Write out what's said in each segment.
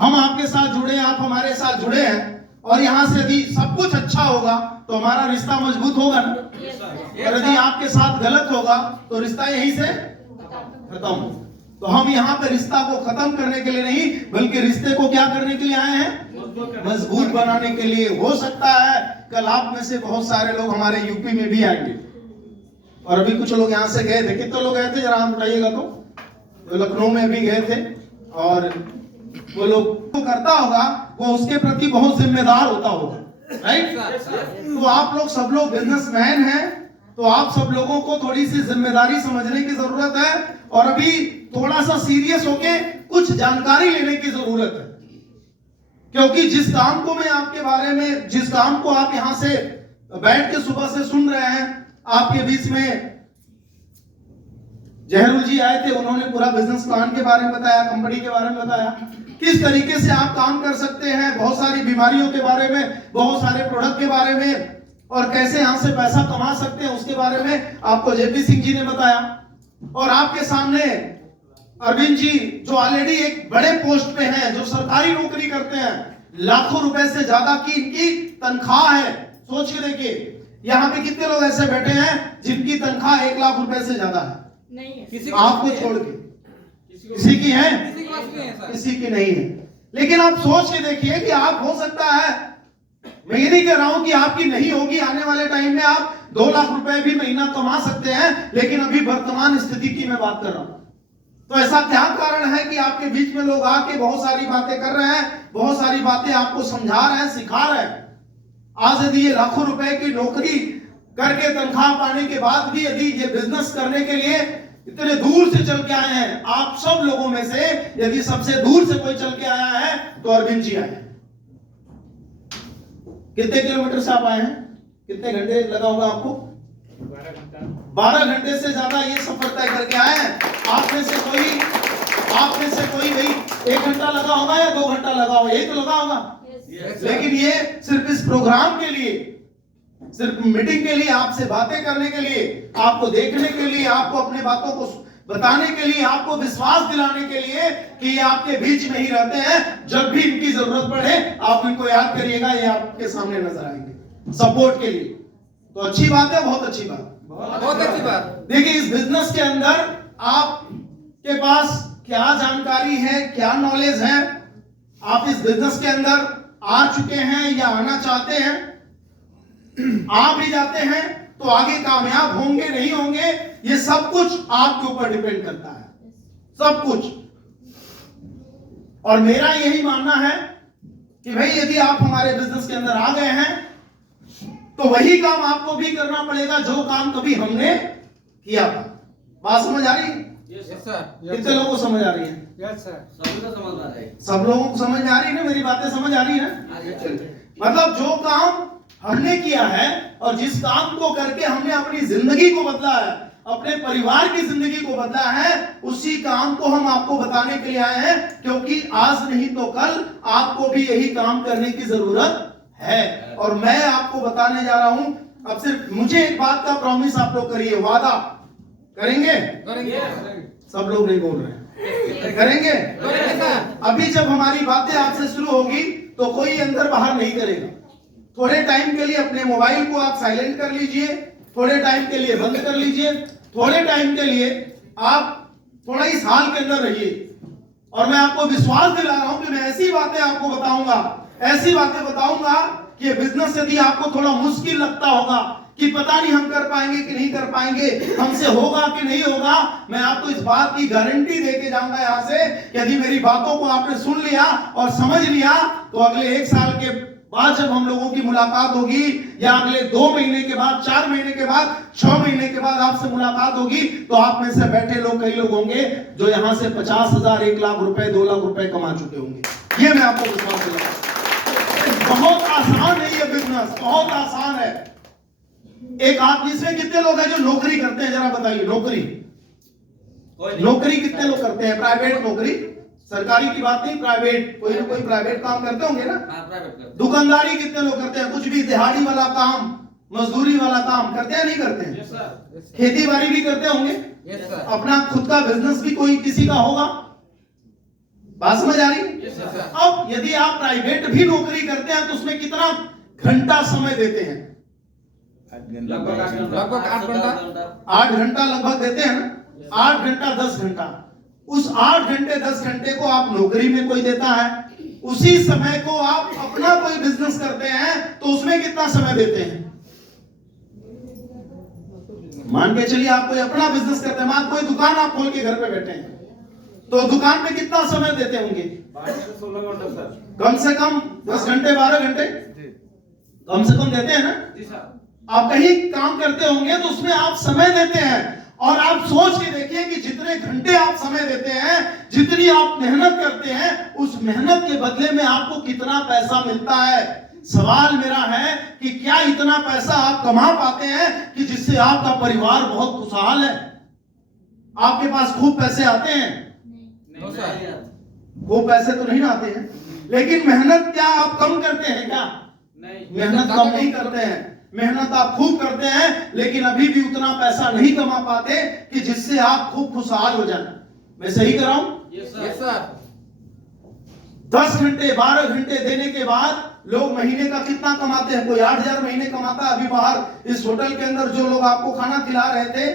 हम आपके साथ जुड़े, आप हमारे साथ जुड़े हैं और यहाँ से यदि सब कुछ अच्छा होगा तो हमारा रिश्ता मजबूत होगा ना। और यदि आपके साथ गलत होगा तो रिश्ता यहीं से खत्म। तो हम यहाँ पे रिश्ता को खत्म करने के लिए नहीं, बल्कि रिश्ते को क्या करने के लिए आए हैं? मजबूत बनाने के लिए। हो सकता है कल आप में से बहुत सारे लोग हमारे यूपी में भी आएंगे, और अभी कुछ लोग यहाँ से गए थे। कितने लोग गए थे जरा आप बताइएगा। तो लखनऊ में भी गए थे, और वो लोग तो करता होगा, वो उसके प्रति बहुत जिम्मेदार होता होगा, राइट? तो आप लोग सब लोग बिजनेसमैन हैं, तो आप सब लोगों को थोड़ी सी जिम्मेदारी समझने की जरूरत है, और अभी थोड़ा सा सीरियस होके कुछ जानकारी लेने की जरूरत है। क्योंकि जिस काम को मैं आपके बारे में, जिस काम को आप यहाँ से बैठ के सुबह से सुन रहे हैं, आपके बीच में जहरुल जी आए थे, उन्होंने पूरा बिजनेस प्लान के बारे में बताया, कंपनी के बारे में बताया, किस तरीके से आप काम कर सकते हैं, बहुत सारी बीमारियों के बारे में, बहुत सारे प्रोडक्ट के बारे में, और कैसे यहां से पैसा कमा सकते हैं उसके बारे में आपको जेपी सिंह जी ने बताया। और आपके सामने अरविंद जी, जो ऑलरेडी एक बड़े पोस्ट पे हैं, जो सरकारी नौकरी करते हैं, लाखों रुपए से ज्यादा की इनकी तनख्वाह है। सोच के देखिए, यहाँ पे कितने लोग ऐसे बैठे हैं जिनकी तनख्वाह 1 लाख रुपए से ज्यादा है? नहीं, आपको छोड़ के किसी की है? किसी की नहीं है। लेकिन आप सोच के देखिए कि आप, हो सकता है, मैं ये नहीं कह रहा हूं कि आपकी नहीं होगी, आने वाले टाइम में आप 2 लाख रुपए भी महीना कमा सकते हैं, लेकिन अभी वर्तमान स्थिति की मैं बात कर रहा हूं। तो ऐसा क्या कारण है कि आपके बीच में लोग आके बहुत सारी बातें कर रहे हैं, बहुत सारी बातें आपको समझा रहे हैं, सिखा रहे हैं। आज यदि ये लाखों रुपए की नौकरी करके तनख्वाह पाने के बाद भी यदि ये बिजनेस करने के लिए इतने दूर से चल के आए हैं, आप सब लोगों में से यदि सबसे दूर से कोई चल के आया है तो अरविंद जी आए हैं। कितने किलोमीटर से आप आए हैं? कितने घंटे लगा होगा आपको? 12 घंटे से ज्यादा ये सफर तय करके आए हैं। आप में से कोई भाई 1 घंटा लगा होगा या 2 घंटा लगा होगा? यही तो लगा होगा। लेकिन ये सिर्फ इस प्रोग्राम के लिए, सिर्फ मीटिंग के लिए, आपसे बातें करने के लिए, आपको देखने के लिए, आपको अपने बातों को बताने के लिए, आपको विश्वास दिलाने के लिए कि ये आपके बीच में ही रहते हैं। जब भी इनकी जरूरत पड़े आप इनको याद करिएगा, ये आपके सामने नजर आएंगे सपोर्ट के लिए। तो अच्छी बात है, बहुत अच्छी बात, बहुत अच्छी बात। देखिए, इस बिजनेस के अंदर आपके पास क्या जानकारी है, क्या नॉलेज है, आप इस बिजनेस के अंदर आ चुके हैं या आना चाहते हैं, आ भी जाते हैं तो आगे कामयाब होंगे नहीं होंगे, ये सब कुछ आपके ऊपर डिपेंड करता है, सब कुछ। और मेरा यही मानना है कि भाई यदि आप हमारे बिजनेस के अंदर आ गए हैं तो वही काम आपको भी करना पड़ेगा जो काम कभी हमने किया था। बात समझ आ रही है? Yes sir. कितने लोगों को समझ आ रही है? Yes sir. सभी को समझ आ रही है। सब लोगों को समझ आ रही है ना? मेरी बातें समझ आ रही है ना? मतलब जो काम हमने किया है और जिस काम को करके हमने अपनी जिंदगी को बदला है, अपने परिवार की जिंदगी को बदला है, उसी काम को हम आपको बताने के लिए आए हैं। क्योंकि आज नहीं तो कल आपको भी यही काम करने की जरूरत है। और मैं आपको बताने जा रहा हूं। अब सिर्फ मुझे एक बात का प्रॉमिस आप लोग करिए, वादा करेंगे? सब लोग नहीं बोल रहे। करेंगे? अभी जब हमारी बातें आपसे शुरू होगी तो कोई अंदर बाहर नहीं करेगा। थोड़े टाइम के लिए अपने मोबाइल को आप साइलेंट कर लीजिए, थोड़े टाइम के लिए बंद कर लीजिए, थोड़े टाइम के लिए आप थोड़ा इस हाल के अंदर रहिए। और मैं आपको विश्वास दिला रहा हूं कि मैं ऐसी बातें आपको बताऊंगा, ऐसी बातें बताऊंगा कि बिजनेस यदि आपको थोड़ा मुश्किल लगता होगा कि पता नहीं हम कर पाएंगे कि नहीं कर पाएंगे, हमसे होगा कि नहीं होगा, मैं आपको इस बात की गारंटी देके जाऊंगा यहां से, यदि मेरी बातों को आपने सुन लिया और समझ लिया तो अगले 1 साल के बाद जब हम लोगों की मुलाकात होगी, या अगले 2 महीने के बाद, 4 महीने के बाद, 6 महीने के बाद आपसे मुलाकात होगी, तो आप में से बैठे लोग, कई लोग होंगे जो यहां से 50,000, 1 लाख रुपए, 2 लाख रुपए कमा चुके होंगे। ये मैं आपको विश्वास दिलाता हूं। बहुत आसान है ये बिजनेस, बहुत आसान है। एक आप इसमें कितने लोग हैं जो नौकरी करते हैं? जरा बताइए, नौकरी कितने लोग करते हैं? प्राइवेट नौकरी, सरकारी की बात नहीं, प्राइवेट, कोई ना कोई प्राइवेट काम करते होंगे ना? दुकानदारी कितने लोग करते हैं? कुछ भी दिहाड़ी वाला काम, मजदूरी वाला काम करते हैं नहीं करते हैं? खेती बाड़ी भी करते होंगे? अपना खुद का बिजनेस भी कोई किसी का होगा? बात समझ आ रही है? अब यदि आप प्राइवेट भी नौकरी करते हैं तो उसमें कितना घंटा समय देते हैं? लगभग 8 घंटा। 8 घंटा लगभग देते हैं ना। 8 घंटा 10 घंटा, उस 8 घंटे 10 घंटे को आप नौकरी में कोई देता है, उसी समय को आप अपना कोई बिजनेस करते हैं तो उसमें कितना समय देते हैं? मान के चलिए आप कोई अपना बिजनेस करते हैं, मान कोई दुकान आप खोल के घर पे बैठे हैं, तो दुकान में कितना समय देते होंगे? 12 से 16 घंटा सर। कम से कम 10 घंटे 12 घंटे कम से कम देते हैं ना। जी सर। आप कहीं काम करते होंगे तो उसमें आप समय देते हैं, और आप सोच के देखिए कि जितने घंटे आप समय देते हैं, जितनी आप मेहनत करते हैं, उस मेहनत के बदले में आपको कितना पैसा मिलता है। सवाल मेरा है कि क्या इतना पैसा आप कमा पाते हैं कि जिससे आपका परिवार बहुत खुशहाल है? आपके पास खूब पैसे आते हैं? नहीं सर। वो पैसे तो नहीं आते हैं, लेकिन मेहनत क्या आप कम करते हैं क्या? नहीं, मेहनत कम नहीं करते हैं, मेहनत आप खूब करते हैं, लेकिन अभी भी उतना पैसा नहीं कमा पाते कि जिससे आप खूब खुशहाल हो जाए। मैं सही कर रहा हूं? Yes sir. 10 घंटे 12 घंटे देने के बाद लोग महीने का कितना कमाते हैं? कोई 8,000 महीने कमाता है। अभी बाहर इस होटल के अंदर जो लोग आपको खाना खिला रहे थे,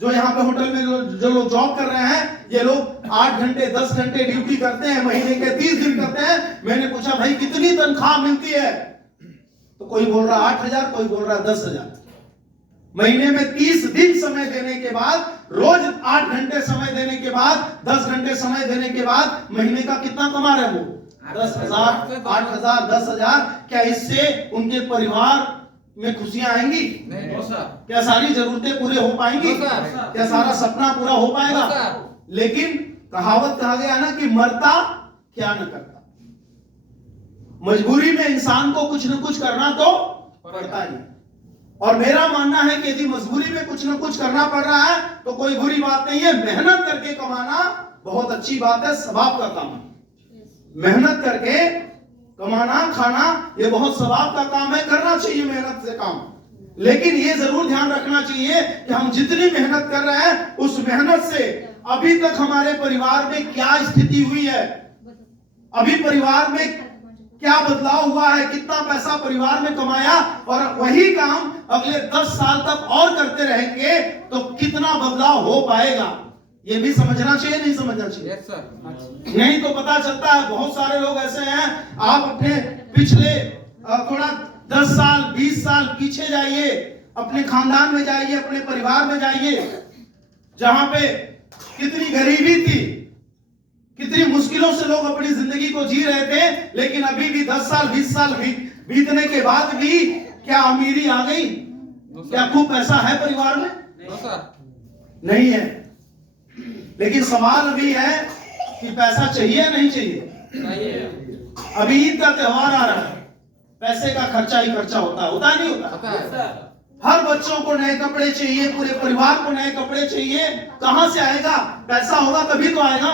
जो यहाँ पे होटल में जो लोग जॉब कर रहे हैं, ये लोग 8 घंटे 10 घंटे ड्यूटी करते हैं, महीने के 30 दिन करते हैं। मैंने पूछा भाई कितनी तनख्वाह मिलती है? तो कोई बोल रहा 8,000, कोई बोल रहा 10,000। महीने में 30 दिन समय देने के बाद, रोज 8 घंटे समय देने के बाद, 10 घंटे समय देने के बाद महीने का कितना कमा रहे वो? 10,000, 8,000, 10,000। क्या इससे उनके परिवार में खुशियां आएंगी? नहीं सर। क्या सारी जरूरतें पूरे हो पाएंगी? क्या सारा सपना पूरा हो पाएगा? लेकिन कहावत कहा गया ना कि मरता क्या न करता। मजबूरी में इंसान को कुछ न कुछ करना तो पड़ता ही। और मेरा मानना है कि यदि मजबूरी में कुछ न कुछ करना पड़ रहा है तो कोई बुरी बात नहीं है। मेहनत करके कमाना बहुत अच्छी बात है, सवाब का काम है। मेहनत करके कमाना खाना ये बहुत सवाब का काम है, करना चाहिए मेहनत से काम। लेकिन ये जरूर ध्यान रखना चाहिए कि हम जितनी मेहनत कर रहे हैं, उस मेहनत से अभी तक हमारे परिवार में क्या स्थिति हुई है, अभी परिवार में क्या बदलाव हुआ है, कितना पैसा परिवार में कमाया, और वही काम अगले 10 साल तक और करते रहेंगे तो कितना बदलाव हो पाएगा। ये भी समझना चाहिए, नहीं समझना चाहिए? Yes sir. नहीं तो पता चलता है बहुत सारे लोग ऐसे हैं, आप अपने पिछले थोड़ा 10 साल 20 साल पीछे जाइए, अपने खानदान में जाइए, अपने परिवार में जाइए, जहां पे कितनी गरीबी थी, कितनी मुश्किलों से लोग अपनी जिंदगी को जी रहे थे, लेकिन अभी भी 10 साल 20 साल बीतने के बाद भी क्या अमीरी आ गई? क्या खूब पैसा है परिवार में? नहीं है। लेकिन सवाल अभी है कि पैसा चाहिए या नहीं चाहिए? अभी ईद का त्योहार आ रहा है, पैसे का खर्चा ही खर्चा होता है, होता नहीं होता? हर बच्चों को नए कपड़े चाहिए, पूरे परिवार को नए कपड़े चाहिए। कहां से आएगा? पैसा होगा तभी तो आएगा,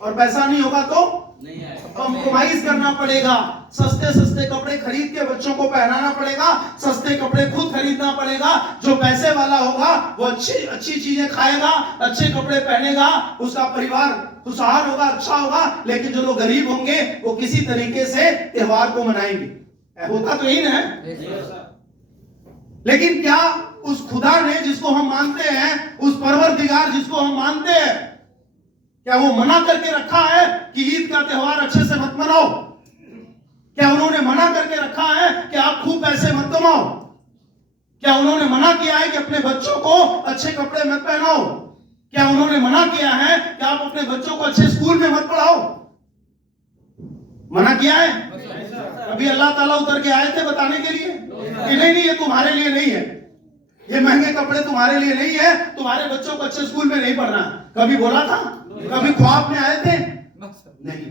और पैसा नहीं होगा तो नहीं आएगा। कॉम्प्रोमाइज करना पड़ेगा। सस्ते सस्ते कपड़े खरीद के बच्चों को पहनाना पड़ेगा, सस्ते कपड़े खुद खरीदना पड़ेगा। जो पैसे वाला होगा वो अच्छी चीजें खाएगा, अच्छे कपड़े पहनेगा, उसका परिवार खुशहाल होगा, अच्छा होगा। लेकिन जो लोग गरीब होंगे वो किसी तरीके से त्योहार को मनाएंगे। होता तो यही ना है। लेकिन क्या उस खुदा ने जिसको हम मानते हैं, उस परवरदिगार जिसको हम मानते हैं, क्या वो मना करके रखा है कि ईद का त्योहार अच्छे से मत मनाओ? क्या उन्होंने मना करके रखा है कि आप खूब पैसे मत कमाओ? क्या उन्होंने मना किया है कि अपने बच्चों को अच्छे कपड़े मत पहनाओ? क्या उन्होंने मना किया है कि आप अपने बच्चों को अच्छे स्कूल में मत पढ़ाओ? मना किया है? अभी अल्लाह ताला उतर के आए थे बताने के लिए कि नहीं ये तुम्हारे लिए नहीं है, ये महंगे कपड़े तुम्हारे लिए नहीं है, तुम्हारे बच्चों को अच्छे स्कूल में नहीं पढ़ना। कभी बोला था? कभी ख्वाब में आए थे? नहीं।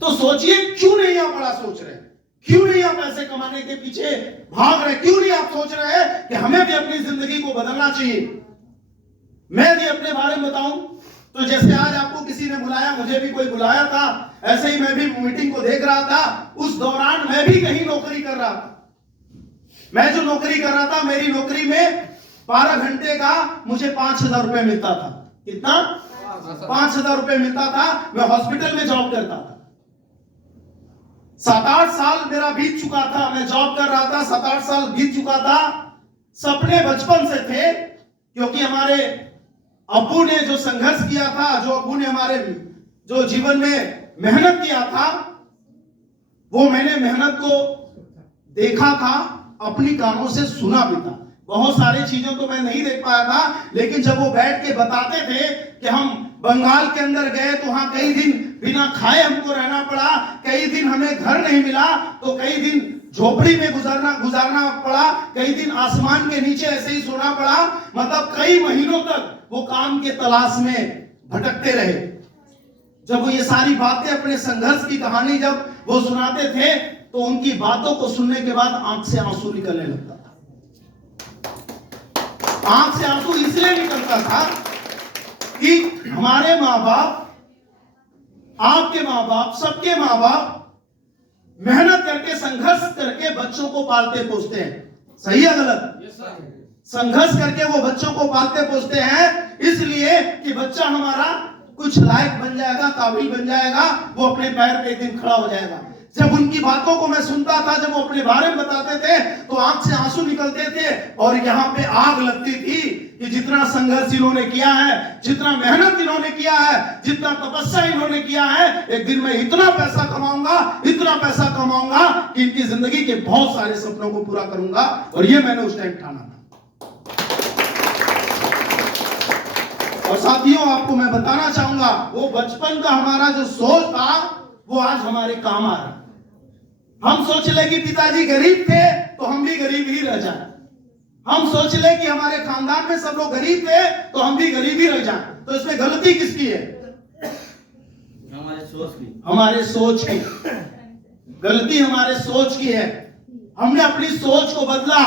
तो सोचिए क्यों नहीं आप बड़ा सोच रहे, क्यों नहीं आप पैसे कमाने के पीछे भाग रहे, क्यों नहीं आप सोच रहे हैं कि हमें भी अपनी जिंदगी को बदलना चाहिए। मैं भी अपने बारे में बताऊं तो जैसे आज आपको किसी ने बुलाया, मुझे भी कोई बुलाया था, ऐसे ही मैं भी मीटिंग को देख रहा था। उस दौरान मैं भी कहीं नौकरी कर रहा था। मैं जो नौकरी कर रहा था, मेरी नौकरी में 12 घंटे का मुझे 5,000 रुपए मिलता था। कितना? सर। 5,000 रुपए मिलता था, मैं हॉस्पिटल में जॉब करता था। 7-8 साल मेरा बीत चुका था, मैं जॉब कर रहा था, 7-8 साल बीत चुका था। सपने बचपन से थे, क्योंकि हमारे अब्बू ने जो संघर्ष किया था, जो अब्बू ने हमारे जो जीवन में मेहनत किया था, वो मैंने मेहनत को देखा था, अपनी कानों से सुना भी था। बहुत सारी चीजों को मैं नहीं देख पाया था, लेकिन जब वो बैठ के बताते थे कि हम बंगाल के अंदर गए तो वहां कई दिन बिना खाए हमको रहना पड़ा, कई दिन हमें घर नहीं मिला, तो कई दिन झोपड़ी में गुजारना पड़ा, कई दिन आसमान के नीचे ऐसे ही सोना पड़ा, मतलब कई महीनों तक वो काम के तलाश में भटकते रहे। जब वो ये सारी बातें, अपने संघर्ष की कहानी जब वो सुनाते थे, तो उनकी बातों को सुनने के बाद आंख से आंसू निकलने लगता था। आंख से आंसू इसलिए निकलता था कि हमारे माँ बाप, आपके माँ बाप, सबके माँ बाप मेहनत करके, संघर्ष करके बच्चों को पालते पोसते हैं। सही है गलत? Yes sir. संघर्ष करके वो बच्चों को पालते पोसते हैं, इसलिए कि बच्चा हमारा कुछ लायक बन जाएगा, काबिल बन जाएगा, वो अपने पैर पे एक दिन खड़ा हो जाएगा। जब उनकी बातों को मैं सुनता था, जब वो अपने बारे में बताते थे, तो आंख से आंसू निकलते थे और यहाँ पे आग लगती थी कि जितना संघर्ष इन्होंने किया है, जितना मेहनत इन्होंने किया है, जितना तपस्या इन्होंने किया है, एक दिन मैं इतना पैसा कमाऊंगा, इतना पैसा कमाऊंगा कि इनकी जिंदगी के बहुत सारे सपनों को पूरा करूंगा। और ये मैंने उस टाइम ठाना था। और साथियों, आपको मैं बताना चाहूंगा, वो बचपन का हमारा जो सोच था, वो आज हमारे काम आ रहा है। हम सोच ले कि पिताजी गरीब थे तो हम भी गरीब ही रह जाए, हम सोच ले कि हमारे खानदान में सब लोग गरीब थे तो हम भी गरीब ही रह जाए, तो इसमें गलती किसकी है? हमारे सोच की। हमारे सोच की गलती, हमारे सोच की है। हमने अपनी सोच को बदला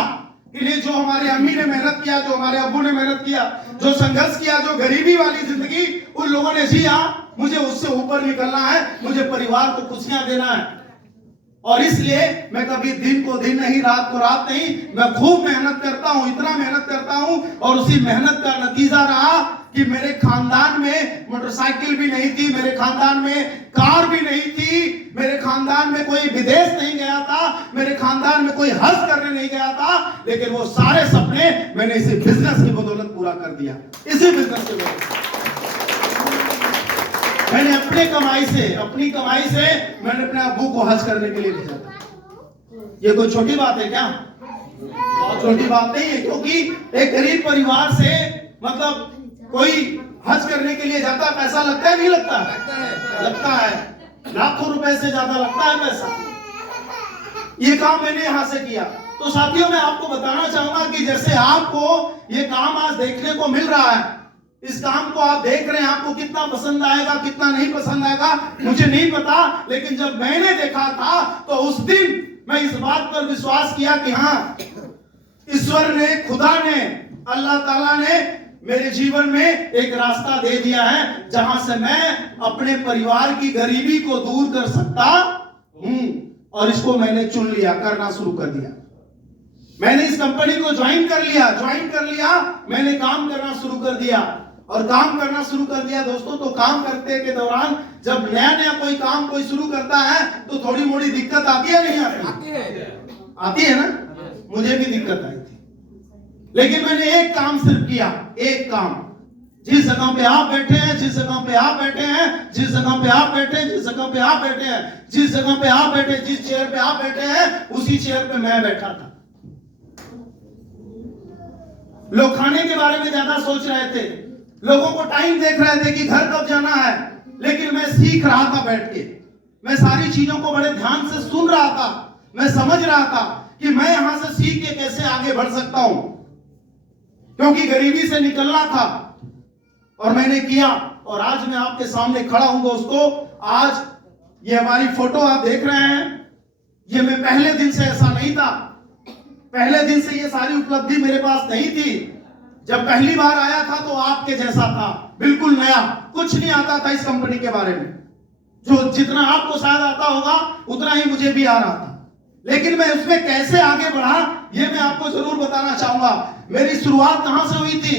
कि नहीं, जो हमारे अम्मी ने मेहनत किया, जो हमारे अब्बू ने मेहनत किया, जो संघर्ष किया, जो गरीबी वाली जिंदगी उन लोगों ने जिया, मुझे उससे ऊपर निकलना है, मुझे परिवार को खुशियां देना है। और इसलिए मैं कभी दिन को दिन नहीं, रात को रात नहीं, मैं खूब मेहनत करता हूं, इतना मेहनत करता हूं, और उसी मेहनत का नतीजा रहा कि मेरे खानदान में मोटरसाइकिल भी नहीं थी, मेरे खानदान में कार भी नहीं थी, मेरे खानदान में कोई विदेश नहीं गया था, मेरे खानदान में कोई हज करने नहीं गया था, लेकिन वो सारे सपने मैंने इसी बिजनेस की बदौलत पूरा कर दिया। इसी बिजनेस की बदौलत मैंने अपनी कमाई से मैंने अपने अब्बू को हज करने के लिए भेजा था। ये कोई छोटी बात है क्या? बहुत छोटी बात नहीं है, क्योंकि एक गरीब परिवार से, मतलब कोई हज करने के लिए जाता, पैसा लगता है नहीं लगता? लगता है, लाखों रुपए से ज्यादा लगता है पैसा। ये काम मैंने यहां से किया। तो साथियों, मैं आपको बताना चाहूंगा कि जैसे आपको ये काम आज देखने को मिल रहा है, इस काम को आप देख रहे हैं, आपको कितना पसंद आएगा, कितना नहीं पसंद आएगा मुझे नहीं पता, लेकिन जब मैंने देखा था तो उस दिन मैं इस बात पर विश्वास किया कि हाँ, ईश्वर ने, खुदा ने, अल्लाह ताला ने मेरे जीवन में एक रास्ता दे दिया है, जहां से मैं अपने परिवार की गरीबी को दूर कर सकता हूं। और इसको मैंने चुन लिया, करना शुरू कर दिया। मैंने इस कंपनी को ज्वाइन कर लिया, मैंने काम करना शुरू कर दिया। और काम करना शुरू कर दिया दोस्तों, तो काम करते के दौरान जब नया कोई काम कोई शुरू करता है तो थोड़ी मोड़ी दिक्कत आती है नहीं आती है ना? मुझे भी दिक्कत आई थी, लेकिन मैंने एक काम सिर्फ किया, एक काम। जिस जगह पे आप बैठे हैं, जिस जगह पे आप बैठे हैं, जिस जगह पे आप बैठे हैं, जिस जगह पे आप बैठे हैं, जिस जगह पे आप बैठे, जिस चेयर पे आप बैठे हैं, उसी चेयर पे मैं बैठा था। लोग खाने के बारे में ज्यादा सोच रहे थे, लोगों को टाइम देख रहे थे कि घर कब जाना है, लेकिन मैं सीख रहा था बैठ के। मैं सारी चीजों को बड़े ध्यान से सुन रहा था, मैं समझ रहा था कि मैं यहां से सीख के कैसे आगे बढ़ सकता हूं, क्योंकि गरीबी से निकलना था। और मैंने किया, और आज मैं आपके सामने खड़ा हूं दोस्तों। आज ये हमारी फोटो आप देख रहे हैं, ये मैं पहले दिन से ऐसा नहीं था, पहले दिन से ये सारी उपलब्धि मेरे पास नहीं थी। जब पहली बार आया था तो आपके जैसा था, बिल्कुल नया, कुछ नहीं आता था इस कंपनी के बारे में। जो जितना आपको शायद आता होगा उतना ही मुझे भी आ रहा था, लेकिन मैं उसमें कैसे आगे बढ़ा ये मैं आपको जरूर बताना चाहूंगा। मेरी शुरुआत कहां से हुई थी?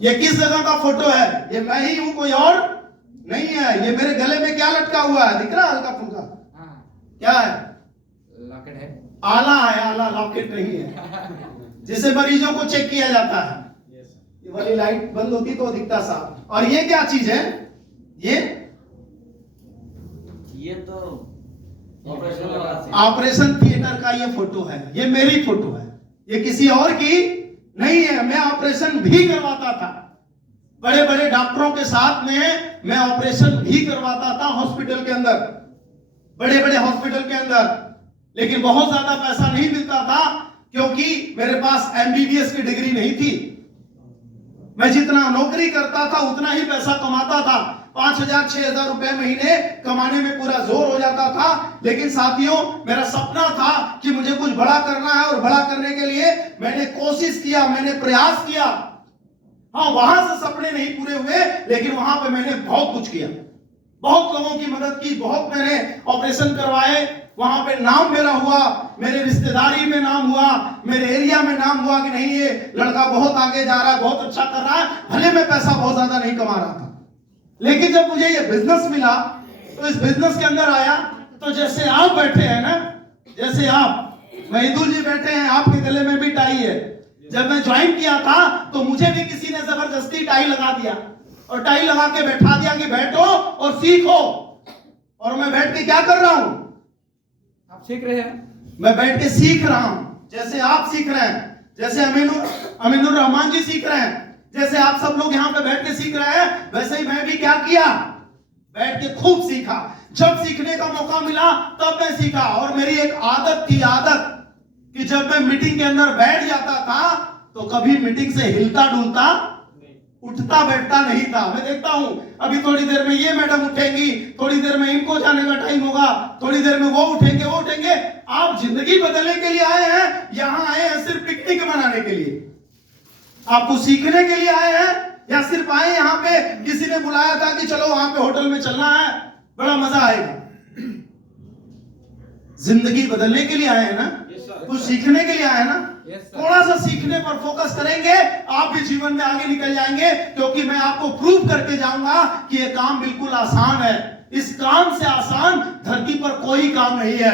ये किस जगह का फोटो है? ये मैं ही हूं, कोई और नहीं है। ये मेरे गले में क्या लटका हुआ है, दिख रहा है हल्का फुल्का? क्या है? लॉकेट है। आला है, आला, लॉकेट नहीं है, जिसे मरीजों को चेक किया जाता है। ये वाली लाइट बंद होती तो दिखता साफ। और ये क्या चीज है? ये तो ऑपरेशन वाला सीन। ऑपरेशन थिएटर का ये फोटो है। ये मेरी फोटो है, ये किसी और की नहीं है। मैं ऑपरेशन भी करवाता था, बड़े बड़े डॉक्टरों के साथ में मैं ऑपरेशन भी करवाता था हॉस्पिटल के अंदर, बड़े बड़े हॉस्पिटल के अंदर। लेकिन बहुत ज्यादा पैसा नहीं मिलता था, क्योंकि मेरे पास एमबीबीएस की डिग्री नहीं थी। मैं जितना नौकरी करता था उतना ही पैसा कमाता था। 5,000 6,000 रुपए महीने कमाने में पूरा जोर हो जाता था। लेकिन साथियों, मेरा सपना था कि मुझे कुछ बड़ा करना है, और बड़ा करने के लिए मैंने कोशिश किया, मैंने प्रयास किया। हाँ, वहां से सपने नहीं पूरे हुए, लेकिन वहां पे मैंने बहुत कुछ किया, बहुत लोगों की मदद की, बहुत मैंने ऑपरेशन करवाए। वहां पे नाम मेरा हुआ, मेरे रिश्तेदारी में नाम हुआ, मेरे एरिया में नाम हुआ कि नहीं, ये लड़का बहुत आगे जा रहा है, बहुत अच्छा कर रहा है। भले मैं पैसा बहुत ज्यादा नहीं कमा रहा था, लेकिन जब मुझे ये बिजनेस मिला तो इस बिजनेस के अंदर आया। तो जैसे आप बैठे हैं ना, जैसे आप महिदुल जी बैठे हैं, आपके गले में भी टाई है। जब मैं ज्वाइन किया था तो मुझे भी किसी ने जबरदस्ती टाई लगा दिया, और टाई लगा के बैठा दिया कि बैठो और सीखो। और मैं बैठ के क्या कर रहा हूं? आप सीख रहे हैं। मैं बैठ के सीख रहा हूं, जैसे आप सीख रहे हैं, जैसे अमीनुर रहमान जी सीख रहे हैं, जैसे आप सब लोग यहाँ पे बैठ के सीख रहे हैं, वैसे ही मैं भी क्या किया, बैठ के खूब सीखा। जब सीखने का मौका मिला तब मैं सीखा। और मेरी एक आदत थी, आदत कि जब मैं मीटिंग के अंदर बैठ जाता था तो कभी मीटिंग से हिलता डुलता, उठता बैठता नहीं था। मैं देखता हूं अभी थोड़ी देर में ये मैडम उठेंगी, थोड़ी देर में इनको जाने का टाइम होगा, थोड़ी देर में वो उठेंगे, वो उठेंगे। आप जिंदगी बदलने के लिए आए हैं, यहां आए हैं सिर्फ पिकनिक मनाने के लिए? आपको सीखने के लिए आए हैं, या सिर्फ आए यहाँ पे किसी ने बुलाया था कि चलो वहां पे होटल में चलना है, बड़ा मजा आएगा? जिंदगी बदलने के लिए आए हैं ना, कुछ सीखने के लिए आए हैं ना। थोड़ा सा सीखने पर फोकस करेंगे, आप भी जीवन में आगे निकल जाएंगे। क्योंकि मैं आपको प्रूव करके जाऊंगा कि ये काम बिल्कुल आसान है। इस काम से आसान धरती पर कोई काम नहीं है।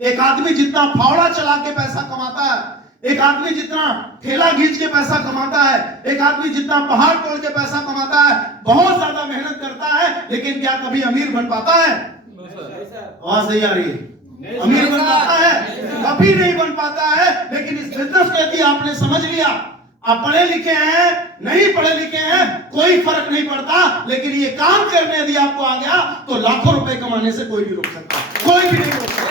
एक आदमी जितना फावड़ा चला के पैसा कमाता है, एक आदमी जितना ठेला खींच के पैसा कमाता है, एक आदमी जितना पहाड़ तोड़ के पैसा कमाता है, बहुत ज्यादा मेहनत करता है, लेकिन क्या कभी अमीर बन पाता है? आवाज सही आ रही है? अमीर बन पाता है? कभी नहीं बन पाता है। लेकिन इस बिजनेस को यदि आपने समझ लिया, आप पढ़े लिखे हैं, नहीं पढ़े लिखे हैं, कोई फर्क नहीं पड़ता, लेकिन ये काम करने यदि आपको आ गया तो लाखों रुपए कमाने से कोई नहीं रोक सकता, कोई भी नहीं रोक सकता।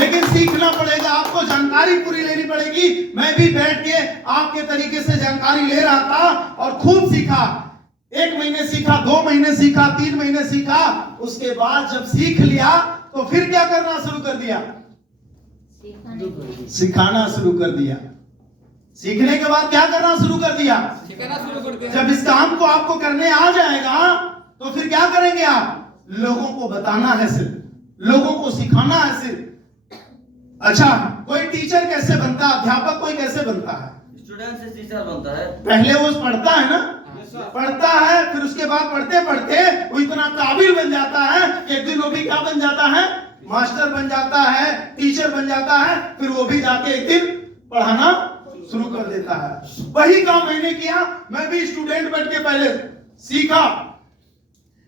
लेकिन सीखना पड़ेगा, आपको जानकारी पूरी लेनी पड़ेगी। मैं भी बैठ के आपके तरीके से जानकारी ले रहा था और खूब सीखा। 1 महीने सीखा, 2 महीने सीखा, 3 महीने सीखा। उसके बाद जब सीख लिया तो फिर क्या करना शुरू कर दिया? सिखाना शुरू कर दिया। सीखने के बाद क्या करना शुरू कर दिया? सिखाना शुरू कर दिया। जब इस काम को आपको करने आ जाएगा तो फिर क्या करेंगे आप? लोगों को बताना है, सिर्फ लोगों को सिखाना है सिर्फ। अच्छा, कोई टीचर कैसे बनता है, अध्यापक कोई कैसे बनता है? स्टूडेंट से टीचर बनता है। पहले वो पढ़ता है ना, पढ़ता है, फिर उसके बाद पढ़ते पढ़ते वो इतना काबिल बन जाता है कि एक दिन वो भी क्या बन जाता है? मास्टर बन जाता है, टीचर बन जाता है। फिर वो भी जाके एक दिन पढ़ाना शुरू कर देता है। वही काम मैंने किया। मैं भी स्टूडेंट बन के पहले सीखा,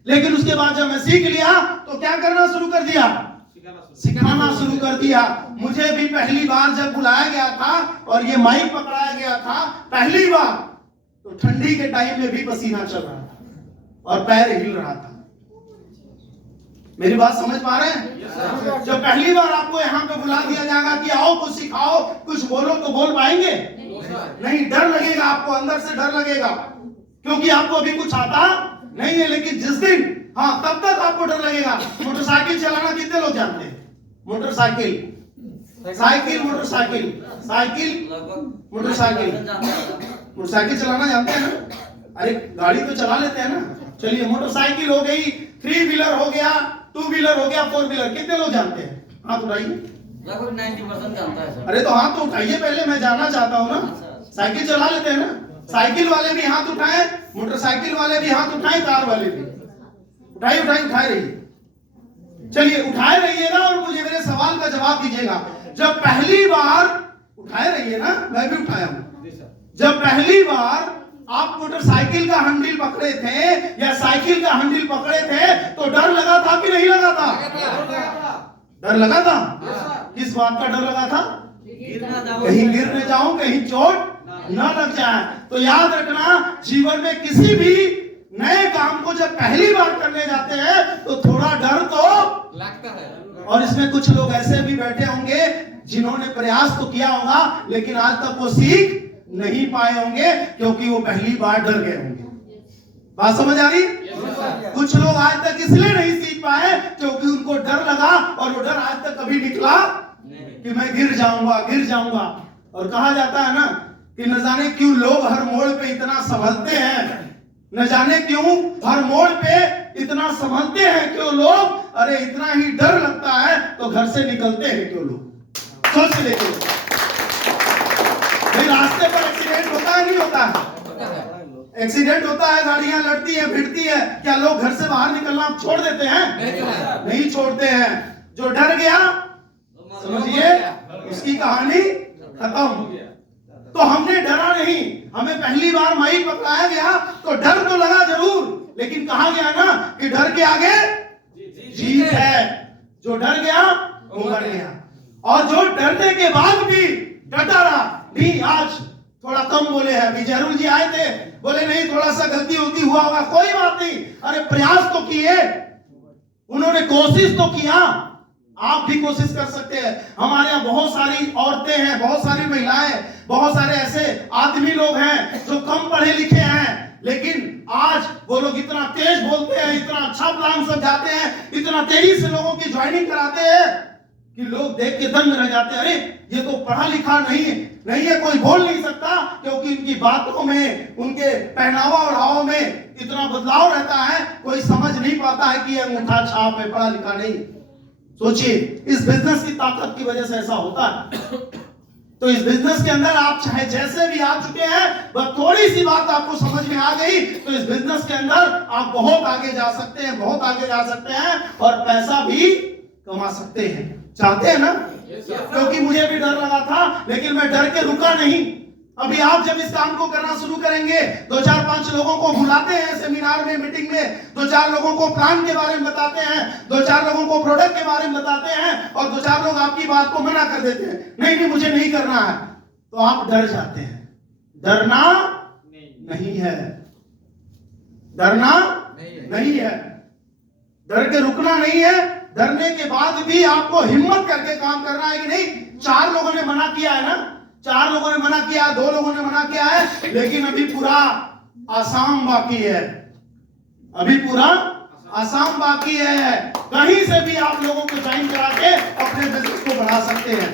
लेकिन उसके बाद जब मैं सीख लिया तो क्या करना शुरू कर दिया? सिखाना शुरू कर दिया। मुझे भी पहली बार जब बुलाया गया था और ये माइक पकड़ाया गया था पहली बार, तो ठंडी के टाइम में भी पसीना चल रहा था और पैर हिल रहा था। मेरी बात समझ पा रहे हैं? जब पहली बार आपको यहाँ पे बुला दिया जाएगा कि आओ कुछ सिखाओ, कुछ बोलो, तो बोल पाएंगे? नहीं, डर लगेगा आपको, अंदर से डर लगेगा, क्योंकि आपको अभी कुछ आता नहीं है। लेकिन जिस दिन, हाँ, तब तक आपको डर लगेगा। मोटरसाइकिल चलाना कितने लोग जानते हैं? Motorcycle, cycle, motorcycle, cycle, motorcycle, motorcycle चलाना जानते हैं ना? अरे गाड़ी तो चला लेते हैं ना। चलिए, मोटरसाइकिल हो गई, 3 व्हीलर हो गया, 2 व्हीलर हो गया, 4 व्हीलर, कितने लोग जानते हैं? हाथ उठाइए। लगभग 90% जानता है सर। अरे तो हाथ तो उठाइए पहले, मैं जानना चाहता हूँ ना। साइकिल चला लेते हैं ना, साइकिल वाले भी हाथ उठाएं, मोटरसाइकिल वाले भी हाथ उठाएं, कार वाले भी उठाए रहिए। चलिए उठाए रहिएगा और मुझे मेरे सवाल का जवाब दीजिएगा। जब पहली बार उठाए रहिए ना, मैं भी उठाया हूं, जब पहली बार आप मोटरसाइकिल का हैंडल पकड़े थे या साइकिल का हैंडल पकड़े थे तो डर लगा था कि नहीं लगा था? डर लगा था। किस बात का डर लगा था? कहीं गिर न जाऊं, कहीं चोट न लग जाए। तो याद रखना, जीवन में किसी भी नए काम को जब पहली बार करने जाते हैं तो थोड़ा डर तो लगता है। और इसमें कुछ लोग ऐसे भी बैठे होंगे जिन्होंने प्रयास तो किया होगा लेकिन आज तक वो सीख नहीं पाए होंगे क्योंकि वो पहली बार डर गए होंगे। बात समझ आ रही? कुछ लोग आज तक इसलिए नहीं सीख पाए क्योंकि उनको डर लगा और वो डर आज तक कभी निकला कि मैं गिर जाऊंगा। और कहा जाता है ना कि न जाने क्यों लोग हर मोड़ पे इतना संभलते हैं, न जाने क्यों हर मोड़ पे इतना संभलते हैं क्यों लोग। अरे इतना ही डर लगता है तो घर से निकलते हैं क्यों लोग? सोच के देखिए, रास्ते पर एक्सीडेंट होता है नहीं होता है? एक्सीडेंट होता है, गाड़ियां लड़ती है, भिड़ती है, क्या लोग घर से बाहर निकलना छोड़ देते हैं? नहीं छोड़ते हैं। जो डर गया समझिए उसकी कहानी खत्म। तो हमने डरा नहीं, हमें पहली बार माइक पकड़ाया गया तो डर तो लगा जरूर, लेकिन कहा गया ना कि डर के आगे जीत है। जो डर गया वो मर गया। और जो डरने के बाद भी डटा रहा, नहीं आज थोड़ा कम बोले हैं, अभी जरूर जी आए थे, बोले नहीं थोड़ा सा गलती होती हुआ होगा, कोई बात नहीं, अरे प्रयास तो किए, उन्होंने कोशिश तो किया। आप भी कोशिश कर सकते हैं। हमारे यहाँ बहुत सारी औरतें हैं, बहुत सारी महिलाएं, बहुत सारे ऐसे आदमी लोग हैं जो कम पढ़े लिखे हैं, लेकिन आज वो लोग इतना तेज बोलते हैं, इतना अच्छा प्लान समझाते हैं, इतना तेजी से लोगों की ज्वाइनिंग कराते हैं कि लोग देख के दंग रह जाते हैं। अरे ये तो पढ़ा लिखा नहीं है, कोई बोल नहीं सकता, क्योंकि इनकी बातों में, उनके पहनावा ओढ़ाव में इतना बदलाव रहता है, कोई समझ नहीं पाता है कि ये अंगूठा छाप है, पढ़ा लिखा नहीं। सोचिए इस बिजनेस की ताकत की वजह से ऐसा होता है। तो इस बिजनेस के अंदर आप चाहे जैसे भी आ चुके हैं, बस थोड़ी सी बात आपको समझ में आ गई तो इस बिजनेस के अंदर आप बहुत आगे जा सकते हैं, बहुत आगे जा सकते हैं और पैसा भी कमा सकते हैं। चाहते हैं ना? क्योंकि मुझे भी डर लगा था लेकिन मैं डर के रुका नहीं। अभी आप जब इस काम को करना शुरू करेंगे, 2-4-5 लोगों को बुलाते हैं सेमिनार में, मीटिंग में, 2-4 लोगों को प्लान के बारे में बताते हैं, 2-4 लोगों को प्रोडक्ट के बारे में बताते हैं और 2-4 लोग आपकी बात को मना कर देते हैं, नहीं मुझे नहीं करना है, तो आप डर जाते हैं। डरना नहीं है, डरना नहीं है, डर के रुकना नहीं है। डरने के बाद भी आपको हिम्मत करके काम करना है कि नहीं। 4 लोगों ने मना किया है ना, 4 लोगों ने मना किया, 2 लोगों ने मना किया है, लेकिन अभी पूरा आसाम बाकी है, अभी पूरा आसाम बाकी है। कहीं से भी आप लोगों को ज्वाइन करा के अपने बिजनेस को बढ़ा सकते हैं।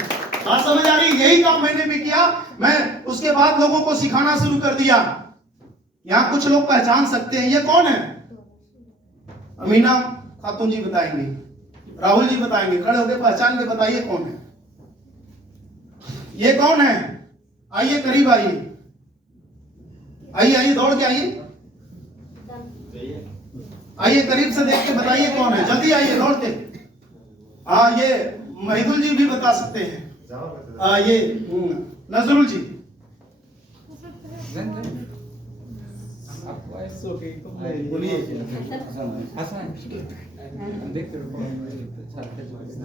बात समझ आ रही? यही काम मैंने भी किया। मैं उसके बाद लोगों को सिखाना शुरू कर दिया। यहाँ कुछ लोग पहचान सकते हैं, ये कौन है? अमीना खातून जी बताएंगे, राहुल जी बताएंगे, खड़े होकर पहचान के बताइए कौन है, ये कौन है? आइए करीब आइए, आइए दौड़ के आइए, आइए करीब से देख के बताइए कौन है, जल्दी आइए दौड़ के। हाँ ये महिदुल जी भी बता सकते हैं, ये नजरुल जी। बोलिए।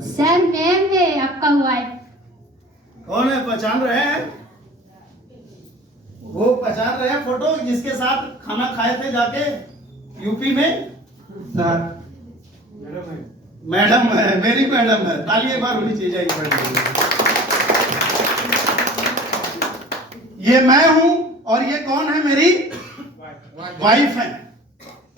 सर मैम है आपका वाइफ। कौन है? पहचान रहे हैं? वो पहचान रहे हैं फोटो जिसके साथ खाना खाए थे जाके यूपी में? सर मैडम है, मेरी मैडम है। ताली एक बार होनी चाहिए जाएगी। ये मैं हूं और ये कौन है? मेरी वाइफ है।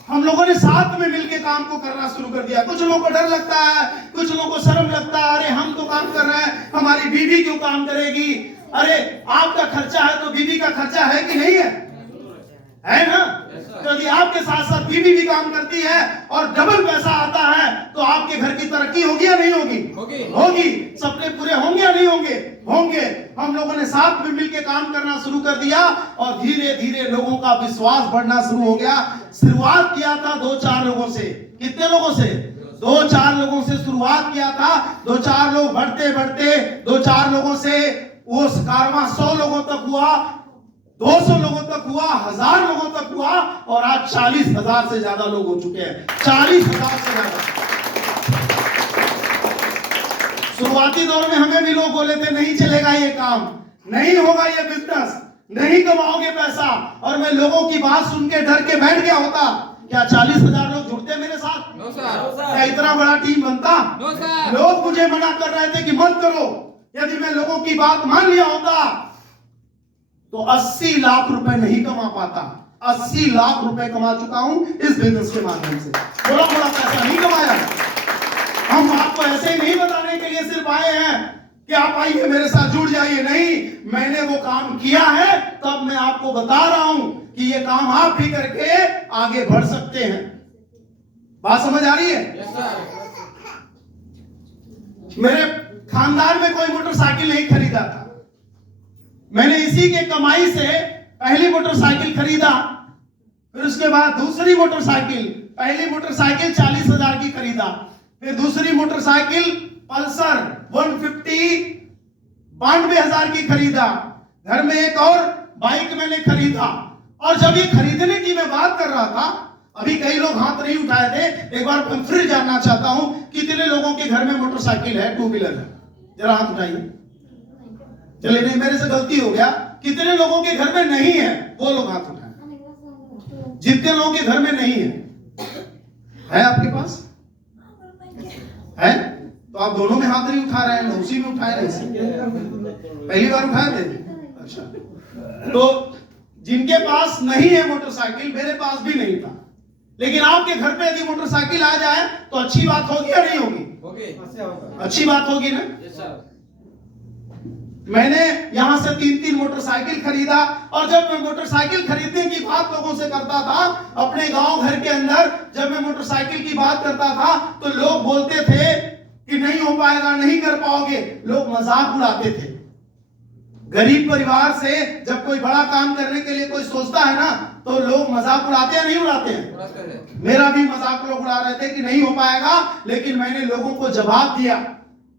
हम लोगों ने साथ में मिलके काम को करना शुरू कर दिया। कुछ लोगों को डर लगता है, कुछ लोगों को शर्म लगता है, अरे हम तो काम कर रहे हैं, हमारी बीवी क्यों काम करेगी? अरे आपका खर्चा है तो बीवी का खर्चा है कि नहीं है? है ना? तो यदि आपके साथ साथ बीवी भी काम करती है और डबल पैसा आता है तो आपके घर की तरक्की होगी या नहीं होगी? होगी। सपने पूरे होंगे या नहीं होंगे? होंगे। हम लोगों ने साथ में मिलकर काम करना शुरू कर दिया और धीरे धीरे लोगों का विश्वास बढ़ना शुरू हो गया। शुरुआत किया था 2-4 लोगों से। कितने लोगों से? 2-4 लोगों से शुरुआत किया था। 2-4 लोग बढ़ते बढ़ते 2-4 लोगों से वो कारवां 100 लोगों तक हुआ, 200 लोगों तक हुआ, 1000 लोगों तक हुआ और आज 40,000 से ज्यादा लोग हो चुके हैं। 40,000 से ज्यादा। शुरुआती दौर में हमें भी लोग बोले थे नहीं चलेगा ये काम, नहीं होगा ये बिजनेस, नहीं कमाओगे पैसा, और मैं लोगों की बात सुन के डर के बैठ गया होता। क्या 40,000 लोग जुड़ते मेरे साथ? No sir. क्या इतना बड़ा टीम बनता? No sir. लोग मुझे मना कर रहे थे कि मत करो। यदि मैं लोगों की बात मान लिया होता तो 80 लाख रुपए नहीं कमा पाता। 80 लाख रुपए कमा चुका हूं इस बिजनेस के माध्यम से। थोड़ा थोड़ा पैसा नहीं कमाया। हम आपको ऐसे ही नहीं बताने के लिए सिर्फ आए हैं कि आप आइए मेरे साथ जुड़ जाइए, नहीं, मैंने वो काम किया है तब मैं आपको बता रहा हूं कि ये काम आप भी करके आगे बढ़ सकते हैं। बात समझ आ रही है? Yes sir. मेरे खानदान में कोई मोटरसाइकिल नहीं खरीदा था। मैंने इसी के कमाई से पहली मोटरसाइकिल खरीदा, फिर उसके बाद दूसरी मोटरसाइकिल, पहली मोटरसाइकिल 40,000 की खरीदा, फिर दूसरी मोटरसाइकिल पल्सर 150 92,000 की खरीदा, घर में एक और बाइक मैंने खरीदा। और जब ये खरीदने की मैं बात कर रहा था, अभी कई लोग हाथ नहीं उठाए थे, एक बार मैं फिर जानना चाहता हूं कितने लोगों के घर में मोटरसाइकिल है, 2 व्हीलर है? जरा हाथ उठाइए। चलिए, नहीं, मेरे से गलती हो गया। कितने लोगों के घर में नहीं है वो लोग हाथ उठाएं। जितने लोगों के घर में नहीं है आपके पास है तो आप दोनों में हाथ नहीं उठा रहे हैं, उसी में उठाए रहे। पहली बार उठाए थे? अच्छा। तो जिनके पास नहीं है मोटरसाइकिल, मेरे पास भी नहीं था, लेकिन आपके घर पे यदि मोटरसाइकिल आ जाए तो अच्छी बात होगी या नहीं होगी? अच्छी बात होगी ना? Yes sir. मैंने यहां से 3-3 मोटरसाइकिल खरीदा, और जब मैं मोटरसाइकिल खरीदने की बात लोगों से करता था अपने गांव घर के अंदर, जब मैं मोटरसाइकिल की बात करता था तो लोग बोलते थे कि नहीं हो पाएगा, नहीं कर पाओगे। लोग मजाक उड़ाते थे। गरीब परिवार से जब कोई बड़ा काम करने के लिए कोई सोचता है ना तो लोग मजाक उड़ाते हैं, नहीं उड़ाते हैं? मेरा भी मजाक लोग उड़ा रहे थे कि नहीं हो पाएगा, लेकिन मैंने लोगों को जवाब दिया,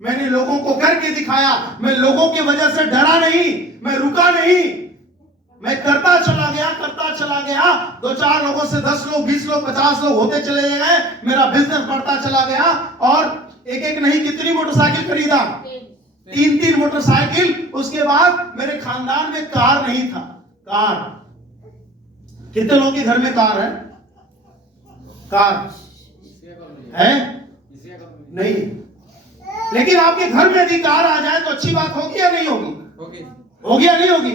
मैंने लोगों को करके दिखाया। मैं लोगों की वजह से डरा नहीं, मैं रुका नहीं, मैं करता चला गया, करता चला गया। 2-4 लोगों से 10 लोग, 20 लोग, 50 लोग होते चले गए। मेरा बिजनेस बढ़ता चला गया और एक नहीं कितनी मोटरसाइकिल खरीदा? 3-3 मोटरसाइकिल। उसके बाद मेरे खानदान में कार नहीं था। कार कितने लोगों के घर में कार है? कार है? नहीं। लेकिन आपके घर में यदि कार आ जाए तो अच्छी बात होगी या नहीं होगी? होगी या नहीं होगी?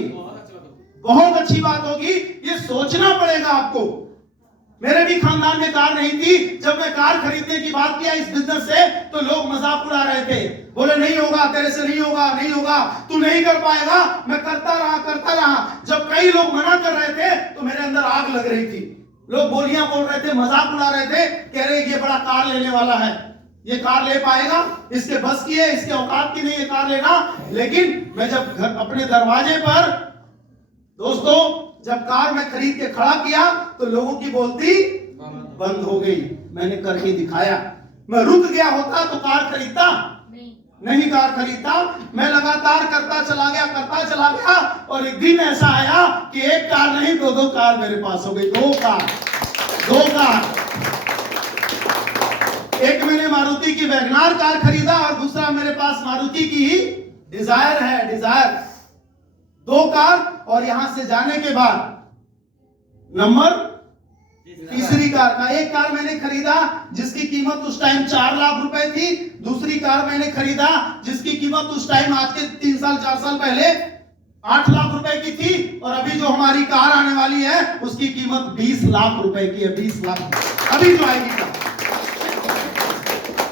बहुत अच्छी बात होगी। ये सोचना पड़ेगा आपको। मेरे भी खानदान में कार नहीं थी। जब मैं कार खरीदने की बात किया इस बिजनेस से तो लोग मजाक उड़ा रहे थे, बोले नहीं होगा, तेरे से नहीं होगा, नहीं होगा, तू नहीं कर पाएगा। मैं करता रहा। जब कई लोग मना कर रहे थे तो मेरे अंदर आग लग रही थी। लोग बोलियां बोल रहे थे, मजाक उड़ा रहे थे, कह रहे ये बड़ा कार लेने वाला है, ये कार ले पाएगा, इसके बस की है, इसके औकात की नहीं ये कार लेना। लेकिन मैं जब घर अपने दरवाजे पर, दोस्तों, जब कार में खरीद के खड़ा किया तो लोगों की बोलती बंद हो गई। मैंने करके दिखाया। मैं रुक गया होता तो कार खरीदता नहीं कार खरीदता। मैं लगातार करता चला गया और एक दिन ऐसा आया कि एक कार नहीं 2-2 कार मेरे पास हो गई। 2 कार। एक मैंने मारुति की वैगनार कार खरीदा और दूसरा मेरे पास मारुति की ही डिजायर है, डिजायर। 2 कार। और यहां से जाने के बाद नंबर तीसरी कार का एक कार मैंने खरीदा जिसकी कीमत उस टाइम 4 लाख रुपए थी। दूसरी कार मैंने खरीदा जिसकी कीमत उस टाइम आज के 3-4 साल पहले 8 लाख रुपए की थी। और अभी जो हमारी कार आने वाली है उसकी कीमत 20 लाख रुपए की है। 20 लाख अभी जो आएगी कार।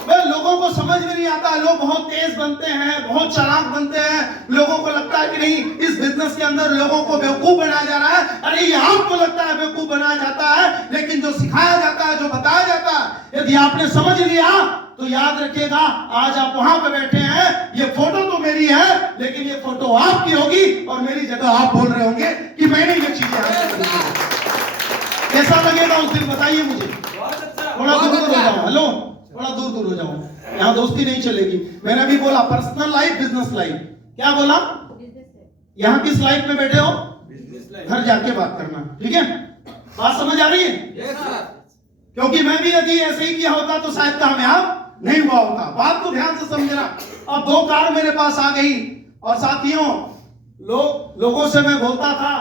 मैं लोगों लोगों को समझ में नहीं आता, लोग बहुत तेज बनते हैं, बहुत चालाक बनते हैं, लोगों को लगता है कि नहीं इस बिजनेस के अंदर लोगों को बेवकूफ बनाया जा रहा है। अरे ये आपको लगता है बेवकूफ बनाया जाता है, लेकिन जो सिखाया जाता है, जो बताया जाता है, यदि आपने समझ लिया तो याद रखिएगा, आज आप वहां पे बैठे हैं, ये फोटो तो मेरी है, लेकिन ये फोटो आपकी होगी और मेरी जगह आप बोल रहे होंगे कि मैंने ये चीजें हासिल की। कैसा लगेगा उस दिन बताइए मुझे। बहुत अच्छा। थोड़ा दूर हो जाओ, हेलो, थोड़ा दूर हो जाओ, यहाँ दोस्ती नहीं चलेगी। मैंने अभी बोला पर्सनल लाइफ, बिजनेस लाइफ। क्या बोला? यहाँ किस लाइफ में बैठे हो? घर जाके बात करना, ठीक है? बात समझ आ रही है? Yes sir. क्योंकि मैं भी यदि ऐसे ही किया होता तो शायद कामयाब नहीं हुआ होता। बात को ध्यान से समझना। अब 2 कार मेरे पास आ गई और साथियों, लोगों से मैं बोलता था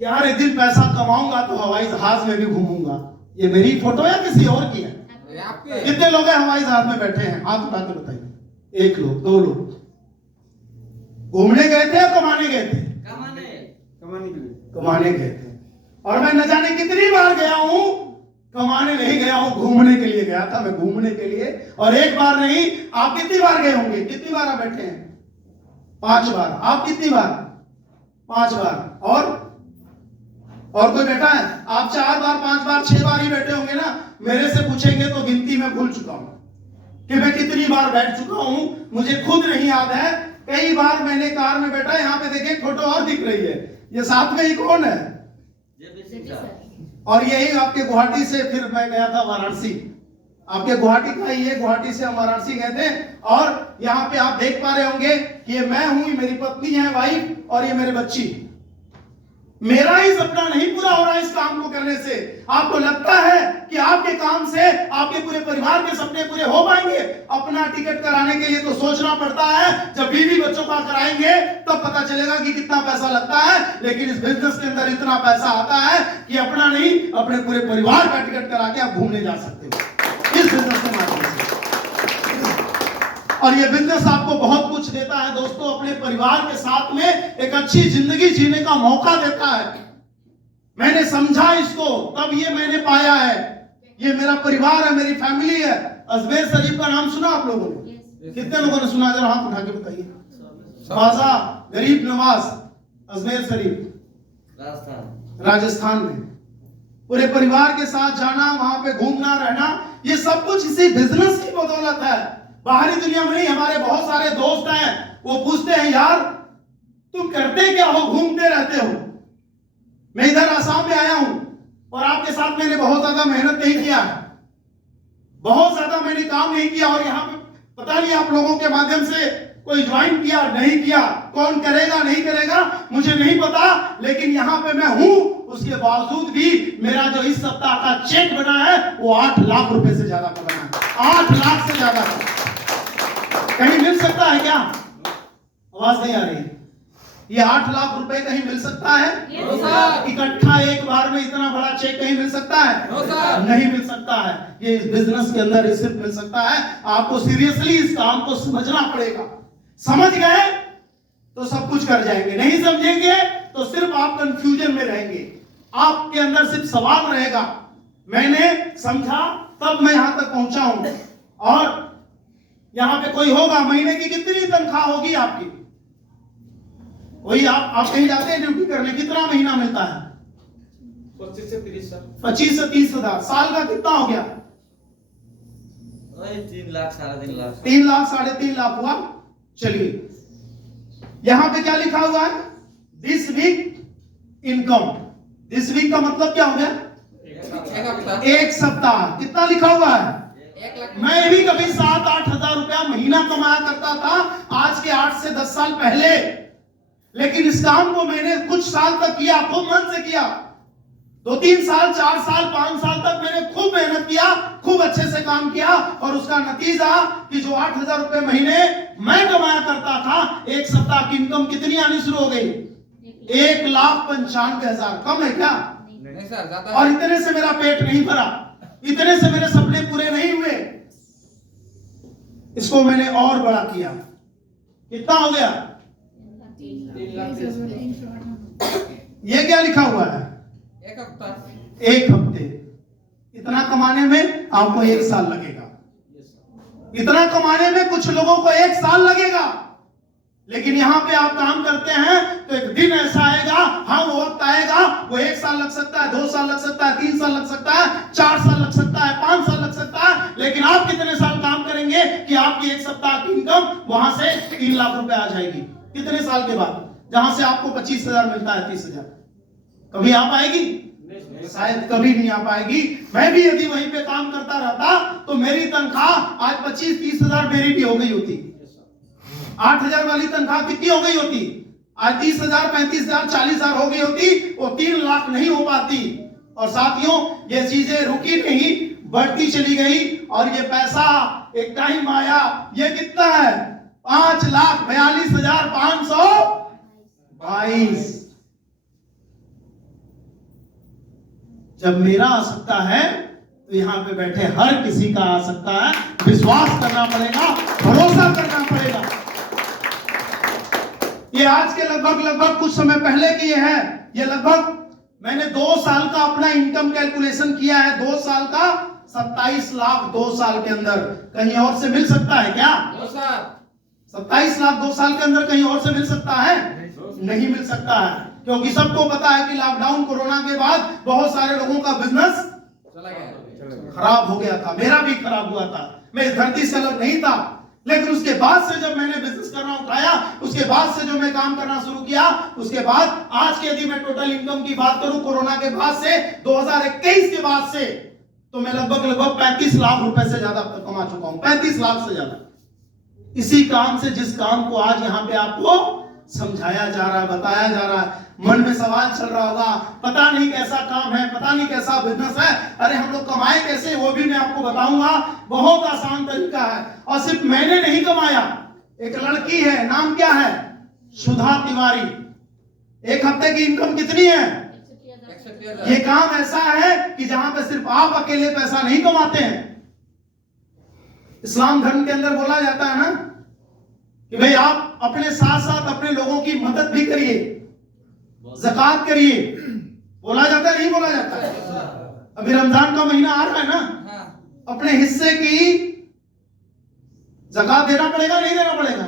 कि यार एक दिन पैसा कमाऊंगा तो हवाई जहाज में भी घूमूंगा। ये मेरी फोटो या किसी और की है? आपके कितने लोग हैं हवाई जहाज में बैठे हैं? हाथ उठा के बताइए। 1 लोग, 2 लोग। घूमने गए थे या कमाने गए थे? कमाने गए थे। और मैं न जाने कितनी बार गया हूं, कमाने नहीं गया हूं, घूमने के लिए गया था मैं, घूमने के लिए। और एक बार नहीं, आप कितनी बार गए होंगे? कितनी बार आप बैठे हैं? 5 बार। आप कितनी बार? 5 बार। और कोई बैठा है? आप 4 बार, 5 बार, 6 बार ही बैठे होंगे ना। मेरे से पूछेंगे तो गिनती में भूल चुका हूं कि मैं कितनी बार बैठ चुका हूं, मुझे खुद नहीं याद है। कई बार मैंने कार में बैठा, यहाँ पे देखिए फोटो और दिख रही है, ये साथ में ही कौन है? और यही आपके गुवाहाटी से फिर मैं गया था वाराणसी। आपके गुवाहाटी का ही है, गुवाहाटी से हम वाराणसी गए थे। और यहाँ पे आप देख पा रहे होंगे कि ये मैं हूं, मेरी पत्नी है, वाइफ, और ये मेरे बच्ची। मेरा ही सपना नहीं पूरा हो रहा है इस काम को करने से। आपको लगता है कि आपके काम से आपके पूरे परिवार के सपने पूरे हो पाएंगे? अपना टिकट कराने के लिए तो सोचना पड़ता है, जब बीवी बच्चों का कराएंगे तब पता चलेगा कि कितना पैसा लगता है। लेकिन इस बिजनेस के अंदर इतना पैसा आता है कि अपना नहीं, अपने पूरे परिवार का टिकट करा के आप घूमने जा सकते हो इस बिजनेस के माध्यम से। और ये बिजनेस आपको बहुत कुछ देता है दोस्तों, अपने परिवार के साथ में एक अच्छी जिंदगी जीने का मौका देता है। मैंने समझा इसको, तब ये मैंने पाया है। ये मेरा परिवार है, मेरी फैमिली है। अजमेर शरीफ का नाम सुना आप लोगों ने? कितने लोगों ने सुना? जरा हाथ उठा के बताइए। ख्वाजा गरीब नवाज, अजमेर शरीफ, राजस्थान में। पूरे परिवार के साथ जाना, वहां पे घूमना, रहना, ये सब कुछ इसी बिजनेस की बदौलत है। बाहरी दुनिया में नहीं। हमारे बहुत सारे दोस्त हैं, वो पूछते हैं यार तुम करते क्या हो, घूमते रहते हो? मैं इधर आसाम में आया हूं और आपके साथ मैंने बहुत ज्यादा मेहनत नहीं किया, बहुत ज्यादा मैंने काम नहीं किया। और यहाँ पे पता नहीं आप लोगों के माध्यम से कोई ज्वाइन किया नहीं किया, कौन करेगा नहीं करेगा मुझे नहीं पता, लेकिन यहाँ पे मैं हूं। उसके बावजूद भी मेरा जो इस सप्ताह का चेक बना है वो 8 लाख रुपए से ज्यादा का बना है। 8 लाख से ज्यादा का। कहीं मिल सकता है क्या? आवाज नहीं आ रही। ये 8 लाख रुपए कहीं मिल सकता है? इकट्ठा एक बार में इतना बड़ा चेक कहीं मिल सकता है? नहीं मिल सकता है। ये इस बिजनेस के अंदर ही सिर्फ मिल सकता है। आपको सीरियसली इस काम को समझना पड़ेगा। समझ गए तो सब कुछ कर जाएंगे, नहीं समझेंगे तो सिर्फ आप कंफ्यूजन में रहेंगे, आपके अंदर सिर्फ सवाल रहेगा। मैंने समझा तब मैं यहां तक पहुंचा हूं। और यहां पे कोई होगा, महीने की कितनी तनख्वाह होगी आपकी? वही आप कहीं जाते हैं ड्यूटी करने, कितना महीना मिलता है? 25 से 30 साल। 25 से 30 हजार। साल का कितना हो गया? 3 लाख, 3.5 लाख। 3 लाख, 3.5 लाख हुआ। चलिए, यहां पे क्या लिखा हुआ है? This week income. This week का मतलब क्या हो गया? एक सप्ताह। कितना लिखा हुआ है? मैं भी कभी 7-8 हजार रुपया महीना कमाया करता था, आज के 8 से 10 साल पहले। लेकिन इस काम को मैंने कुछ साल तक किया, खूब मन से किया। 2-3 साल, 4 साल, 5 साल तक मैंने खूब मेहनत किया, खूब अच्छे से काम किया। और उसका नतीजा कि जो 8,000 रुपए महीने मैं कमाया करता था, एक सप्ताह की इनकम कितनी आनी शुरू हो गई? 1,95,000। कम है क्या? नहीं सर, ज्यादा। और इतने से मेरा पेट नहीं भरा, इतने से मेरे सपने पूरे नहीं हुए। इसको मैंने और बड़ा किया। कितना हो गया? ये क्या लिखा हुआ है? एक हफ्ता। 1 हफ्ते। इतना कमाने में आपको 1 साल लगेगा। इतना कमाने में कुछ लोगों को 1 साल लगेगा, लेकिन यहां पे आप काम करते हैं तो एक दिन ऐसा आएगा, हाँ वो वक्त आएगा, वो 1 साल लग सकता है, 2 साल लग सकता है, 3 साल लग सकता है, 4 साल लग सकता है, 5 साल लग सकता है, लेकिन आप कितने साल काम करेंगे कि आपकी 1 सप्ताह की इनकम वहां से 3 लाख रुपए आ जाएगी? कितने साल के बाद? जहां से आपको 25,000 मिलता है, 30,000 कभी आ पाएगी? शायद कभी नहीं आ पाएगी। मैं भी यदि वहीं पे काम करता रहता तो मेरी तनख्वाह आज 25-30,000 मेरी भी हो गई होती। 8,000 वाली तनख्वाह कितनी हो गई होती? आज 30,000, 35,000, 40,000 हो गई होती, वो 3 लाख नहीं हो पाती। और साथियों, ये चीजें रुकी नहीं, बढ़ती चली गई, और ये पैसा एक टाइम आया, ये कितना है? 5,42,522। जब मेरा आ सकता है तो यहां पे बैठे हर किसी का आ सकता है। विश्वास करना पड़ेगा, भरोसा करना पड़ेगा। ये आज के लगभग कुछ समय पहले की है। ये लगभग मैंने 2 साल का अपना इनकम कैलकुलेशन किया है। 2 साल का 27 लाख 2 साल के अंदर। कहीं और से मिल सकता है क्या? 27 लाख 2 साल के अंदर कहीं और से मिल सकता है? नहीं मिल सकता है, क्योंकि सबको पता है कि लॉकडाउन कोरोना के बाद बहुत सारे लोगों का बिजनेस चला गया, खराब हो गया था। मेरा भी खराब हुआ था। मैं इस धरती से अलग नहीं था, लेकिन उसके बाद से जब मैंने बिजनेस करना उठाया, उसके बाद से जो मैं काम करना शुरू किया, उसके बाद आज के यदि मैं टोटल इनकम की बात करूं कोरोना के बाद से 2021 के बाद से, तो मैं लगभग 35 लाख रुपए से ज्यादा कमा चुका हूं। 35 लाख से ज्यादा इसी काम से, जिस काम को आज यहां पे आपको समझाया जा रहा है, बताया जा रहा है। मन में सवाल चल रहा होगा, पता नहीं कैसा काम है, पता नहीं कैसा बिजनेस है। अरे हम लोग कमाए कैसे, वो भी मैं आपको बताऊंगा। बहुत आसान तरीका है, और सिर्फ मैंने नहीं कमाया, एक लड़की है, नाम क्या है? सुधा तिवारी। 1 हफ्ते की इनकम कितनी है? 61,000। ये काम ऐसा है कि जहां पे सिर्फ आप अकेले पैसा नहीं कमाते हैं। इस्लाम धर्म के अंदर बोला जाता है ना कि भाई आप अपने साथ साथ अपने लोगों की मदद भी करिए, ज़कात करिए। बोला जाता है, नहीं बोला जाता है? अभी रमजान का महीना आ रहा है ना, अपने हिस्से की ज़कात देना पड़ेगा, नहीं देना पड़ेगा?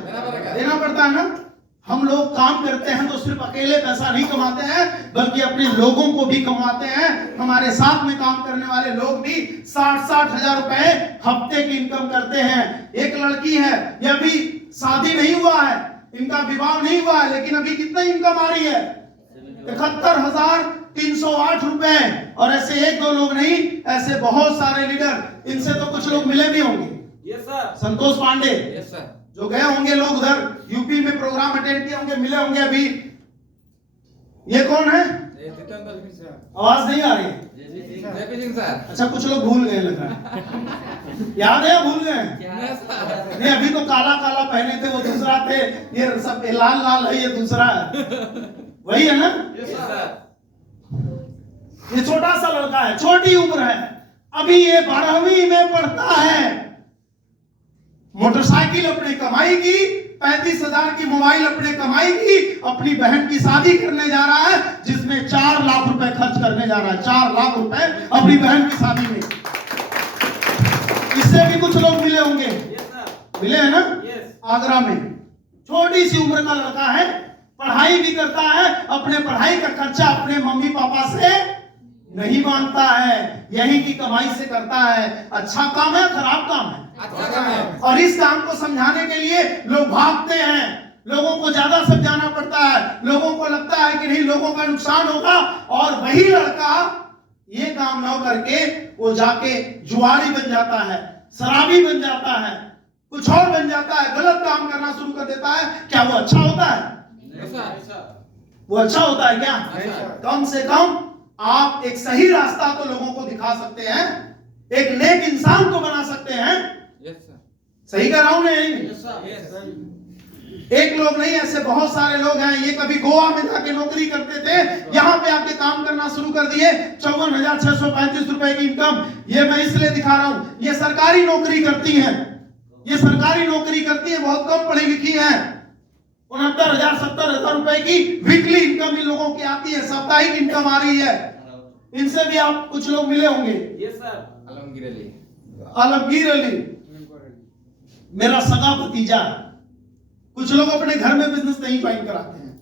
देना पड़ता है ना। हम लोग काम करते हैं तो सिर्फ अकेले पैसा नहीं कमाते हैं, बल्कि अपने लोगों को भी कमाते हैं। हमारे साथ में काम करने वाले लोग भी 60-60 हजार रुपए हफ्ते की इनकम करते हैं। एक लड़की है, यह भी शादी नहीं हुआ है, इनका विवाह नहीं हुआ है, लेकिन अभी कितना इनकम आ रही है? 71,308 रुपए। और ऐसे 1-2 लोग नहीं, ऐसे बहुत सारे लीडर, इनसे तो कुछ लोग मिले भी होंगे। Yes sir. Santosh Pandey yes sir. जो गए होंगे लोग उधर यूपी में प्रोग्राम अटेंड किए होंगे, मिले होंगे अभी। ये कौन है? आवाज नहीं आ रही है? JP Singh sir. अच्छा, कुछ लोग भूल गए लग रहा है। याद है या भूल गए? नहीं, अभी तो काला काला पहने थे, वो दूसरा थे। ये सब लाल लाल है, ये दूसरा है। वही है ना? Yes sir. ये छोटा सा लड़का है, छोटी उम्र है, अभी ये 12वीं में पढ़ता है। मोटरसाइकिल अपने कमाई की, 35,000 की मोबाइल अपने कमाई की, अपनी बहन की शादी करने जा रहा है, जिसमें 4 लाख रुपए खर्च करने जा रहा है। 4 लाख रुपए अपनी बहन की शादी में। इससे भी कुछ लोग मिले होंगे। Yes sir. मिले हैं ना? यस। आगरा में छोटी सी उम्र का लड़का है, पढ़ाई भी करता है, अपने पढ़ाई का खर्चा अपने मम्मी पापा से नहीं मांगता है, यही की कमाई से करता है। अच्छा काम है, खराब काम है? अच्छा काम है। और इस काम को समझाने के लिए लोग भागते हैं, लोगों को ज्यादा समझाना पड़ता है, लोगों को लगता है कि नहीं लोगों का नुकसान होगा, और वही लड़का ये काम ना करके वो जाके जुआरी बन जाता है, शराबी बन जाता है, कुछ और बन जाता है, गलत काम करना शुरू कर देता है। क्या वो अच्छा होता है? Yes sir. वो अच्छा होता है क्या? नहीं सर। कम से कम आप एक सही रास्ता तो लोगों को दिखा सकते हैं, एक नेक इंसान को बना सकते हैं। Yes sir. सही कर रहा हूं नहीं? Yes sir. एक लोग नहीं, ऐसे बहुत सारे लोग हैं। ये कभी गोवा में जाके नौकरी करते थे, यहाँ पे आके काम करना शुरू कर दिए। 54,635 रुपए की इनकम। ये मैं इसलिए दिखा रहा हूं, ये सरकारी नौकरी करती है, ये सरकारी नौकरी करती है, बहुत कम पढ़ी लिखी है। 69,000 70,000 रुपए की वीकली इनकम इन लोगों की आती है, साप्ताहिक इनकम आ रही है। इनसे भी आप कुछ लोग मिले होंगे। Yes sir. आलमगीर अली। आलमगीर अली, मेरा सगा भतीजा है। कुछ लोग अपने घर में बिजनेस नहीं ज्वाइन कराते हैं,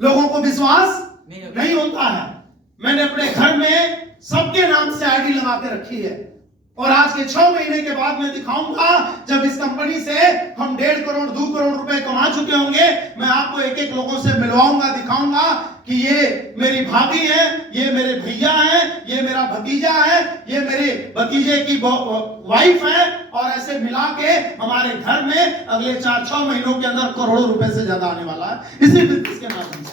लोगों को विश्वास नहीं होता है। मैंने अपने घर में सबके नाम से आईडी लगा के रखी है और आज के 6 महीने के बाद मैं दिखाऊंगा, जब इस कंपनी से हम 1.5 करोड़ 2 करोड़ रुपए कमा चुके होंगे, मैं आपको एक एक लोगों से मिलवाऊंगा, दिखाऊंगा कि ये मेरी भाभी है, ये मेरे भैया है, ये मेरा भतीजा है, ये मेरे भतीजे की वाइफ है, और ऐसे मिला के हमारे घर में अगले 4-6 महीनों के अंदर करोड़ों रुपए से ज्यादा आने वाला है इसी बिजनेस के माध्यम से।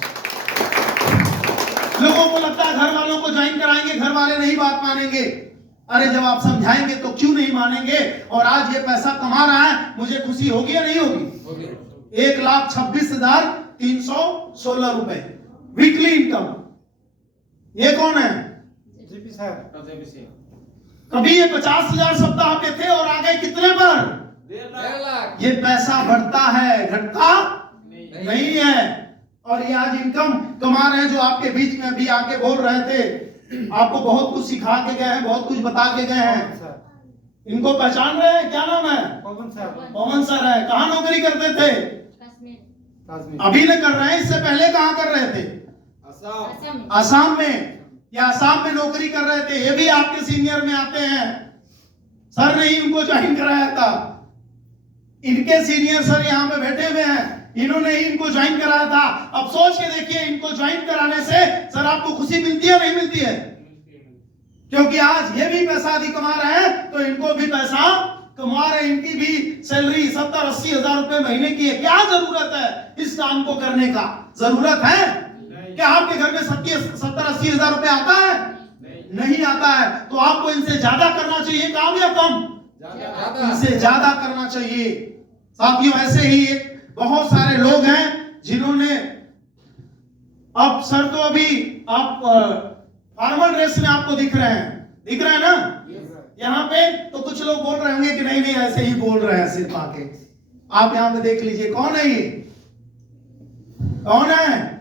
लोगों को लगता है घर वालों को ज्वाइन कराएंगे, घर वाले नहीं बात मानेंगे। अरे जब आप समझाएंगे तो क्यों नहीं मानेंगे। और आज ये पैसा कमा रहा है, मुझे खुशी होगी या नहीं होगी? 1,26,316 रुपए वीकली इनकम। ये कौन है? JP sir. कभी ये 50,000 सप्ताह के थे और आ गए कितने पर? 1.5 लाख। ये पैसा बढ़ता है, घटता नहीं है। और ये आज इनकम कमा रहे हैं, जो आपके बीच में अभी आके बोल रहे थे, आपको बहुत कुछ सिखा के गए हैं, बहुत कुछ बता के गए हैं। इनको पहचान रहे हैं? क्या नाम है? पवन सर है। कहाँ नौकरी करते थे? अभी न कर रहे हैं, इससे पहले कहाँ कर रहे थे? आसाम में। या आसाम में नौकरी कर रहे थे। ये भी आपके सीनियर में आते हैं। सर ने ही इनको ज्वाइन कराया था। इनके सीनियर सर यहाँ पे बैठे हुए हैं, इन्होंने ही इनको ज्वाइन कराया था। अब सोच के देखिए, इनको ज्वाइन कराने से सर आपको खुशी मिलती है नहीं मिलती है? क्योंकि आज ये भी पैसा अधिक कमा रहे हैं तो इनको भी पैसा कमा रहे हैं। इनकी भी सैलरी 70-80 हजार रुपए महीने की है। क्या जरूरत है इस काम को करने का? जरूरत है क्या? आपके घर में 70-80 हजार रुपए आता है? नहीं आता है। तो आपको इनसे ज्यादा करना चाहिए काम या कम? इनसे ज्यादा करना चाहिए। साथियों, ऐसे ही एक बहुत सारे लोग हैं जिन्होंने, अब सर तो अभी आप फॉर्मल ड्रेस में आपको दिख रहे हैं ना यहाँ पे। तो कुछ लोग बोल रहे होंगे कि नहीं नहीं ऐसे ही बोल रहे हैं सिर्फ आके। आप यहाँ पे देख लीजिए, कौन है ये? कौन है?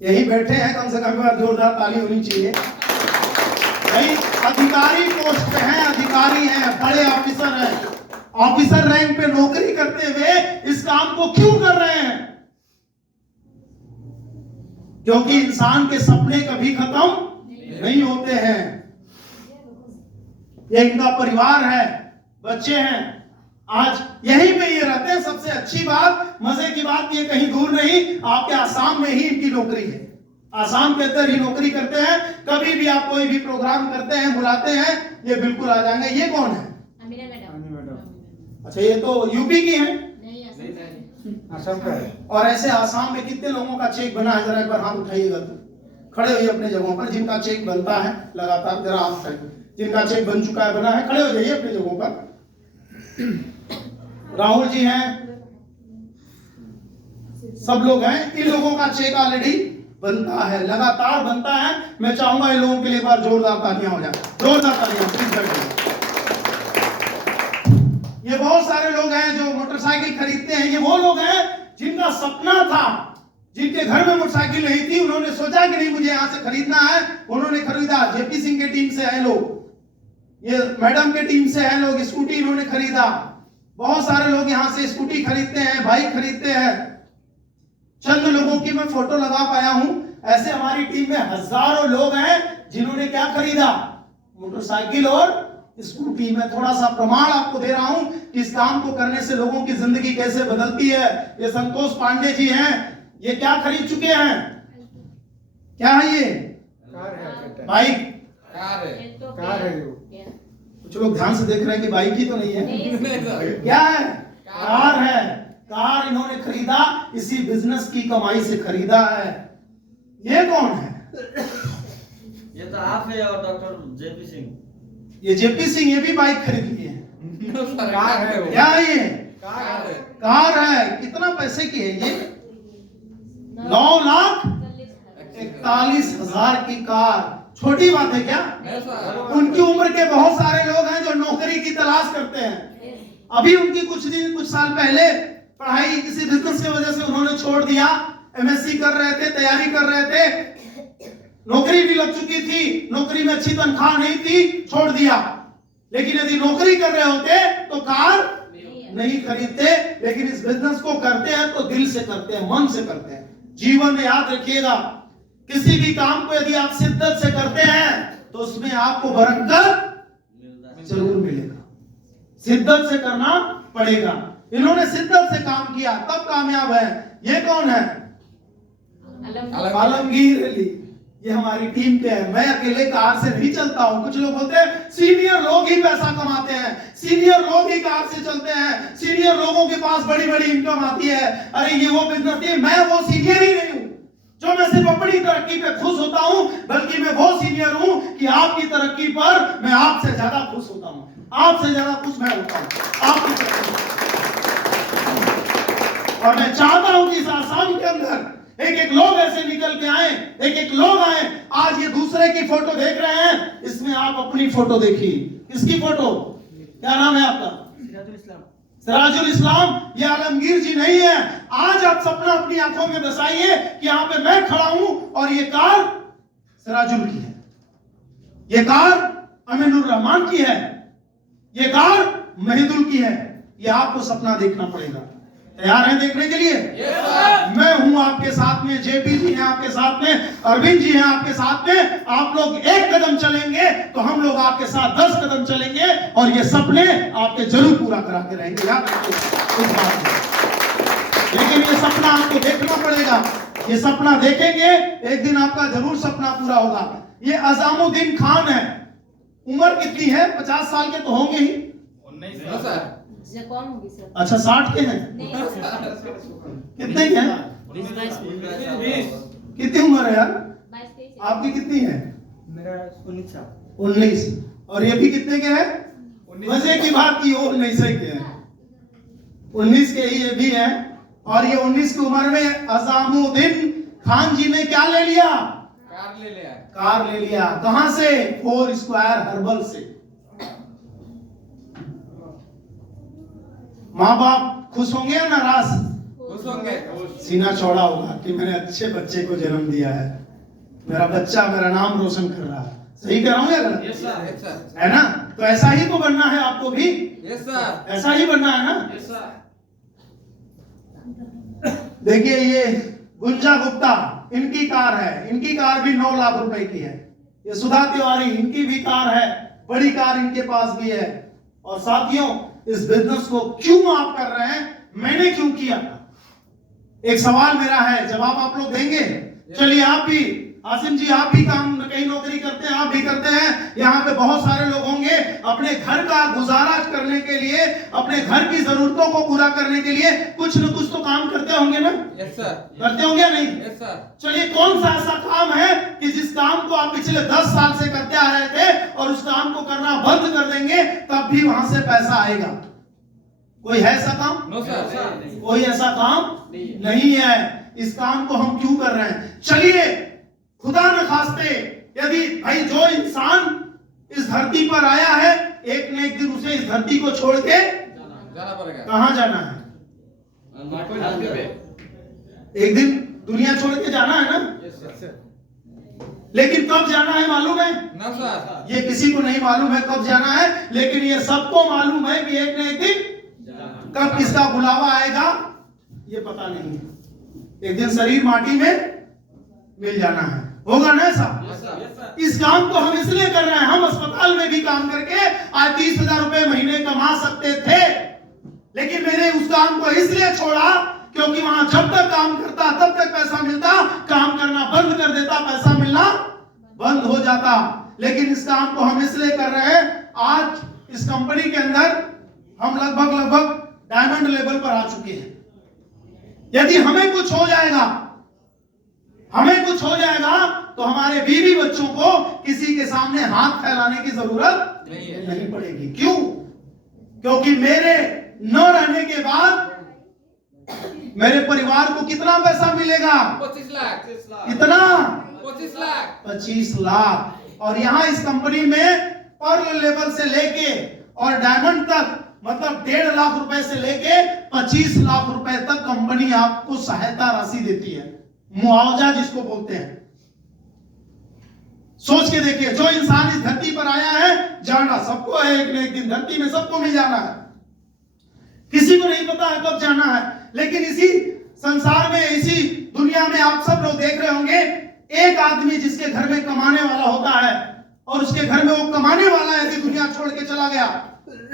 यही बैठे हैं, कम से कम जोरदार ताली होनी चाहिए भाई। अधिकारी पोस्ट पे हैं, अधिकारी हैं, बड़े ऑफिसर हैं, ऑफिसर रैंक पे नौकरी करते हुए इस काम को क्यों कर रहे हैं? क्योंकि इंसान के सपने कभी खत्म नहीं होते हैं। ये इनका परिवार है, बच्चे हैं, आज यहीं पे ये रहते हैं। सबसे अच्छी बात, मजे की बात, ये कहीं दूर नहीं, आपके आसाम में ही इनकी नौकरी है। आसाम के अंदर ही नौकरी करते हैं। कभी भी आप कोई भी प्रोग्राम करते हैं, बुलाते हैं, ये बिल्कुल आ जाएंगे। ये कौन है? अच्छा, ये तो यूपी की है, असम का है। और ऐसे आसाम में कितने लोगों का चेक बना है? जरा एक बार हाथ उठाइएगा तो। खड़े होइए अपने जगहों पर, जिनका चेक बनता है लगातार, जरा हाथ उठाइए। जिनका चेक बन चुका है, बना है, खड़े हो जाइए अपने जगहों पर। राहुल जी हैं, सब लोग हैं। इन लोगों का चेक ऑलरेडी बनता है, लगातार बनता है। मैं चाहूंगा इन लोगों के लिए एक बार जोरदार तालियां हो जाए, जोरदार तालियां प्लीज। ये बहुत सारे लोग हैं जो मोटरसाइकिल खरीदते हैं। ये वो लोग हैं जिनका सपना था, जिनके घर में मोटरसाइकिल नहीं थी, उन्होंने सोचा कि नहीं मुझे यहाँ से खरीदना है, उन्होंने खरीदा। जेपी सिंह के टीम से है लोग, ये मैडम के टीम से है लोग, स्कूटी इन्होंने खरीदा। बहुत सारे लोग यहाँ से स्कूटी खरीदते हैं, बाइक खरीदते हैं। चंद लोगों की मैं फोटो लगा पाया हूं। ऐसे हमारी टीम में हजारों लोग हैं जिन्होंने क्या खरीदा? मोटरसाइकिल और स्कूटी। मैं थोड़ा सा प्रमाण आपको दे रहा हूं कि इस काम को करने से लोगों की जिंदगी कैसे बदलती है। ये संतोष पांडे जी हैं, ये क्या खरीद चुके हैं? क्या है ये? बाइक। कार है। कुछ लोग ध्यान से देख रहे हैं कि बाइक ही तो नहीं है। क्या है? कार है। कार इन्होंने खरीदा, इसी बिजनेस की कमाई से खरीदा है। ये कौन है? ये तो आप है और डॉक्टर जेपी सिंह। ये जेपी सिंह, ये भी बाइक खरीद लिए हैं। कार है वो। क्या है ये? कार है। कार है। कितना पैसे की है ये? 9,41,000 की कार। छोटी बात है क्या? उनकी उम्र के बहुत सारे लोग हैं जो नौकरी की तलाश करते हैं। अभी उनकी कुछ साल पहले पढ़ाई किसी बिजनेस की वजह से उन्होंने छोड़ दिया। एमएससी कर रहे थे, तैयारी कर रहे थे, नौकरी भी लग चुकी थी, नौकरी में अच्छी तनख्वाह नहीं थी, छोड़ दिया। लेकिन यदि नौकरी कर रहे होते तो कार नहीं खरीदते। लेकिन इस बिजनेस को करते हैं तो दिल से करते हैं, मन से करते हैं। जीवन में याद रखिएगा, किसी भी काम को यदि आप शिद्दत से करते हैं तो उसमें आपको बरकत जरूर मिलेगा। शिद्दत से करना पड़ेगा। इन्होंने शिद्दत से काम किया तब कामयाब है। ये कौन है? आलमगीर अली। ये हमारी टीम के हैं। मैं अकेले कार से नहीं चलता हूं। कुछ लोग बोलते हैं सीनियर लोग ही पैसा कमाते हैं, सीनियर लोग ही कार से चलते हैं, सीनियर लोगों के पास बड़ी बड़ी इनकम आती है। अरे ये वो बिजनेस नहीं, मैं वो सीनियर ही नहीं हूं जो मैं सिर्फ अपनी तरक्की पे खुश होता हूं, बल्कि मैं वो सीनियर हूं कि आपकी तरक्की पर मैं आपसे ज्यादा खुश होता हूं। आपसे ज्यादा खुश मैं होता हूं आपकी तरक्की। और मैं चाहता हूं कि इस आसाम के अंदर एक एक लोग ऐसे निकल के आए, एक एक लोग आए। आज ये दूसरे की फोटो देख रहे हैं, इसमें आप अपनी फोटो देखिए। किसकी फोटो? क्या नाम है आपका? सिराजुल इस्लाम। ये आलमगीर जी नहीं है। आज आप सपना अपनी आंखों में बसाइए कि यहाँ पे मैं खड़ा हूं और ये कार सिराजुल की है, ये कार अमीनुर रहमान की है, ये कार महिदुल की है। ये आपको सपना देखना पड़ेगा। तैयार हैं देखने के लिए? मैं हूं आपके साथ में, जेपी जी हैं आपके साथ में, अरविंद जी हैं आपके साथ में। आप लोग एक कदम चलेंगे तो हम लोग आपके साथ 10 कदम चलेंगे और ये सपने आपके जरूर पूरा करा के रहेंगे। याद रखिए इस बात को। लेकिन ये सपना आपको देखना पड़ेगा। ये सपना देखेंगे एक दिन आपका जरूर सपना पूरा होगा। ये अजामुद्दीन खान है। उम्र कितनी है? 50 साल के तो होंगे ही। 19 कौन होगी सर? अच्छा 60 के हैं? कितने के हैं? 20 कितनी उम्र है यार 22-23 आपकी? कितनी है? मेरा 19 साल। 19। और ये भी कितने के हैं? मजे की बात की, 19 के हैं। 19 के ही ये भी हैं। और ये 19 की उम्र में अजामुद्दीन खान जी ने क्या ले लिया? कार ले लिया। कार ले लिया। कहां से? 4 स्क्वायर हर्बल से। माँ बाप खुश होंगे या नाराज? खुश होंगे। सीना चौड़ा होगा कि मैंने अच्छे बच्चे को जन्म दिया है, मेरा बच्चा मेरा नाम रोशन कर रहा है। सही कह रहा हूं या गलत? Yes sir, yes sir. है ना? तो ऐसा ही तो बनना है आपको भी। Yes sir. ऐसा ही बनना है ना? Yes sir. देखिए ये गुंजा गुप्ता, इनकी कार है। इनकी कार भी 9 लाख रुपए की है। ये सुधा तिवारी, इनकी भी कार है, बड़ी कार इनके पास भी है। और साथियों, इस बिजनेस को क्यों आप कर रहे हैं, मैंने क्यों किया? एक सवाल मेरा है, जवाब आप लोग देंगे? चलिए आप भी, आसिम जी आप भी काम कहीं नौकरी करते हैं, आप भी करते हैं। यहाँ पे बहुत सारे लोग होंगे अपने घर का गुजारा करने के लिए, अपने घर की जरूरतों को पूरा करने के लिए कुछ न कुछ तो काम करते होंगे ना? Yes sir. करते होंगे या नहीं? Yes sir. चलिए कौन सा ऐसा काम है कि जिस काम को आप पिछले 10 साल से करते आ रहे थे और उस काम को करना बंद कर देंगे तब भी वहां से पैसा आएगा? कोई है ऐसा काम? No sir. कोई ऐसा काम नहीं है। इस काम को हम क्यों कर रहे हैं? चलिए खुदा न खास्ते यदि भाई जो इंसान इस धरती पर आया है, एक न एक दिन उसे इस धरती को छोड़ के जाना पड़ेगा। कहां जाना है? एक दिन दुनिया छोड़ के जाना है ना? लेकिन कब जाना है मालूम है? No sir. ये किसी को नहीं मालूम है कब जाना है, लेकिन ये सबको मालूम है कि एक न एक दिन कब किसका बुलावा आएगा ये पता नहीं है। एक दिन शरीर माटी में मिल जाना है। होगा ना ऐसा? इस काम को हम इसलिए कर रहे हैं, हम अस्पताल में भी काम करके आज 30,000 रुपए महीने कमा सकते थे, लेकिन मैंने उस काम को इसलिए छोड़ा क्योंकि वहां जब तक काम करता तब तक पैसा मिलता, काम करना बंद कर देता पैसा मिलना बंद हो जाता। लेकिन इस काम को हम इसलिए कर रहे हैं, आज इस कंपनी के अंदर हम लगभग डायमंड लेवल पर आ चुके हैं। यदि हमें कुछ हो जाएगा तो हमारे बीवी बच्चों को किसी के सामने हाथ फैलाने की जरूरत नहीं पड़ेगी। क्यों? क्योंकि मेरे न रहने के बाद मेरे परिवार को कितना पैसा मिलेगा? 25 लाख। कितना? 25 लाख। 25 लाख। और यहां इस कंपनी में पर्ल लेवल से लेके और डायमंड तक, मतलब 1.5 लाख रुपए से लेके 25 लाख रुपए तक कंपनी आपको सहायता राशि देती है, मुआवजा जिसको बोलते हैं। सोच के देखिए, जो इंसान इस धरती पर आया है, जाना सबको है, एक न एक दिन धरती में सबको मिल जाना है, किसी को नहीं पता है कब जाना है। लेकिन इसी संसार में, इसी दुनिया में आप सब लोग देख रहे होंगे, एक आदमी जिसके घर में कमाने वाला होता है और उसके घर में वो कमाने वाला यदि दुनिया छोड़ के चला गया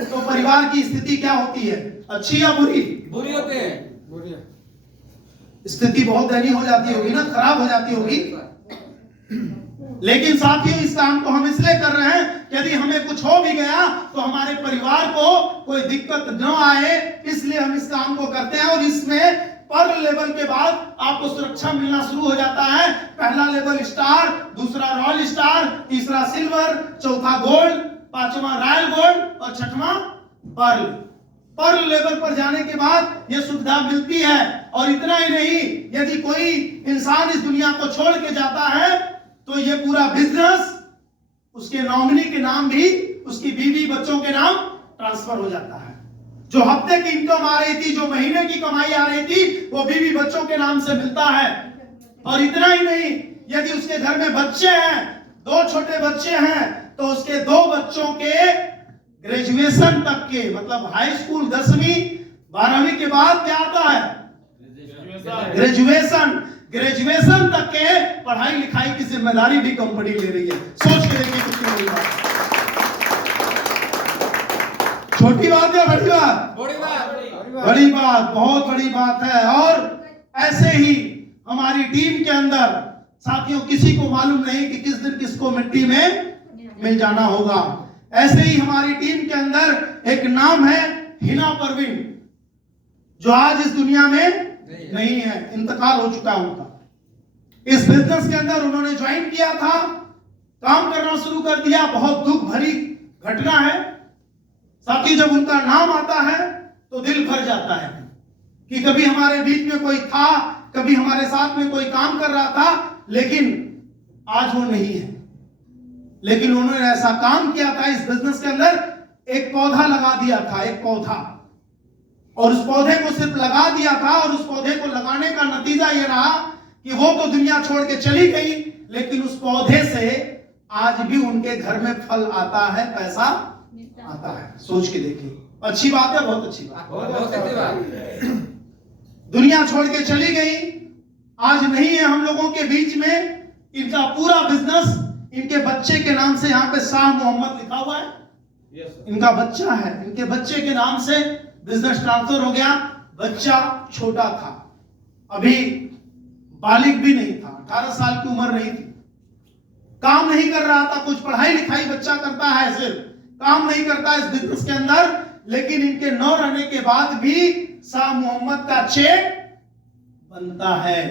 तो परिवार की स्थिति क्या होती है, अच्छी या बुरी? बुरी होते हैं। बुरी स्थिति बहुत दयनीय हो जाती होगी ना, खराब हो जाती होगी। लेकिन साथियों, इस काम को हम इसलिए कर रहे हैं कि यदि हमें कुछ हो भी गया तो हमारे परिवार को कोई दिक्कत न आए, इसलिए हम इस काम को करते हैं। और इसमें पर लेवल के बाद आपको सुरक्षा मिलना शुरू हो जाता है। पहला लेवल स्टार, दूसरा रॉयल स्टार, तीसरा सिल्वर, चौथा गोल्ड, पांचवा रॉयल गोल्ड और छठवां पर्ल। पर्ल लेवल पर जाने के बाद यह सुविधा मिलती है। और इतना ही नहीं, यदि कोई इंसान इस दुनिया को छोड़ के जाता है तो ये पूरा बिजनेस उसके नॉमिनी के नाम भी, उसकी बीवी बच्चों के नाम ट्रांसफर हो जाता है। जो हफ्ते की इनकम आ रही थी, जो महीने की कमाई आ रही थी, वो बीवी बच्चों के नाम से मिलता है। और इतना ही नहीं, यदि उसके घर में बच्चे हैं, 2 छोटे बच्चे हैं, तो उसके 2 बच्चों के ग्रेजुएशन तक के, मतलब हाई स्कूल 10वीं 12वीं के बाद क्या आता है, ग्रेजुएशन तक के पढ़ाई लिखाई की जिम्मेदारी भी कंपनी ले रही है। सोच के देखिए कितनी बड़ी बात। छोटी बात या बड़ी बात? बड़ी बात। बड़ी बात, बहुत बड़ी बात है। और ऐसे ही हमारी टीम के अंदर साथियों, किसी को मालूम नहीं कि किस दिन किसको मिट्टी में मिल जाना होगा। ऐसे ही हमारी टीम के अंदर एक नाम है हिना परवीन, जो आज इस दुनिया में नहीं है, इंतकाल हो चुका है उनका। इस बिजनेस के अंदर उन्होंने ज्वाइन किया था, काम करना शुरू कर दिया। बहुत दुख भरी घटना है साथी, जब उनका नाम आता है तो दिल भर जाता है कि कभी हमारे बीच में कोई था, कभी हमारे साथ में कोई काम कर रहा था, लेकिन आज वो नहीं है। लेकिन उन्होंने ऐसा काम किया था इस बिजनेस के अंदर, एक पौधा लगा दिया था, एक पौधा, और उस पौधे को सिर्फ लगा दिया था। और उस पौधे को लगाने का नतीजा ये रहा कि वो तो दुनिया छोड़ के चली गई, लेकिन उस पौधे से आज भी उनके घर में फल आता है, पैसा आता है। सोच के देखिए, अच्छी बात है, बहुत अच्छी बात। बहुत अच्छी बात। दुनिया छोड़ के चली गई, आज नहीं है हम लोगों के बीच में। इनका पूरा बिजनेस इनके बच्चे के नाम से, यहाँ पे शाह मोहम्मद लिखा हुआ है, इनका बच्चा है, इनके बच्चे के नाम से बिजनेस ट्रांसफर हो गया। बच्चा छोटा था, अभी बालिग भी नहीं था, 18 साल की उम्र नहीं थी, काम नहीं कर रहा था, कुछ पढ़ाई लिखाई बच्चा करता है, सिर्फ काम नहीं करता इस बिजनेस के अंदर। लेकिन इनके न रहने के बाद भी शाह मोहम्मद का चेक बनता है।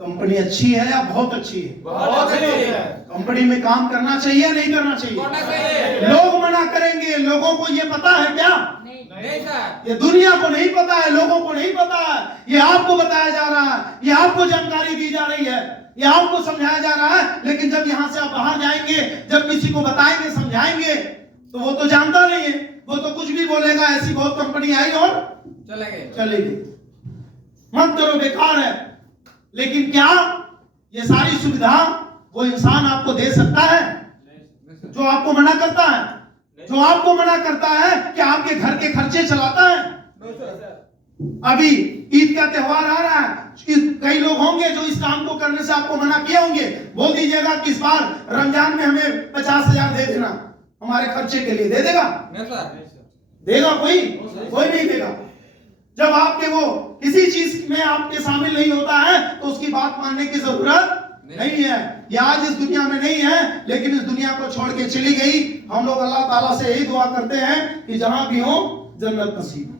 कंपनी अच्छी है या बहुत अच्छी है? बहुत अच्छी है। कंपनी में काम करना चाहिए या नहीं करना चाहिए? करना चाहिए। लोग मना करेंगे, लोगों को ये पता है क्या? नहीं सर। ये दुनिया को नहीं पता है, लोगों को नहीं पता है। ये आपको बताया जा रहा है, ये आपको जानकारी दी जा रही है, ये आपको समझाया जा रहा है। लेकिन जब यहाँ से आप बाहर जाएंगे, जब किसी को बताएंगे, समझाएंगे, तो वो तो जानता नहीं है, वो तो कुछ भी बोलेगा। ऐसी बहुत कंपनी आई और चलेगी। मत करो, बेकार है। लेकिन क्या ये सारी सुविधा वो इंसान आपको दे सकता है जो आपको मना करता है? जो आपको मना करता है कि आपके घर के खर्चे चलाता है। अभी ईद का त्योहार आ रहा है, कई लोग होंगे जो इस काम को करने से आपको मना किए होंगे। बोल दीजिएगा कि इस बार रमजान में हमें 50,000 दे देना हमारे खर्चे के लिए। दे देगा? देगा कोई? कोई नहीं देगा। जब आपके वो किसी चीज में आपके शामिल नहीं होता है तो उसकी बात मानने की जरूरत नहीं है। ये आज इस दुनिया में नहीं है, लेकिन इस दुनिया को छोड़ के चली गई। हम लोग अल्लाह ताला से यही दुआ करते हैं कि जहां भी हो जन्नत नसीब।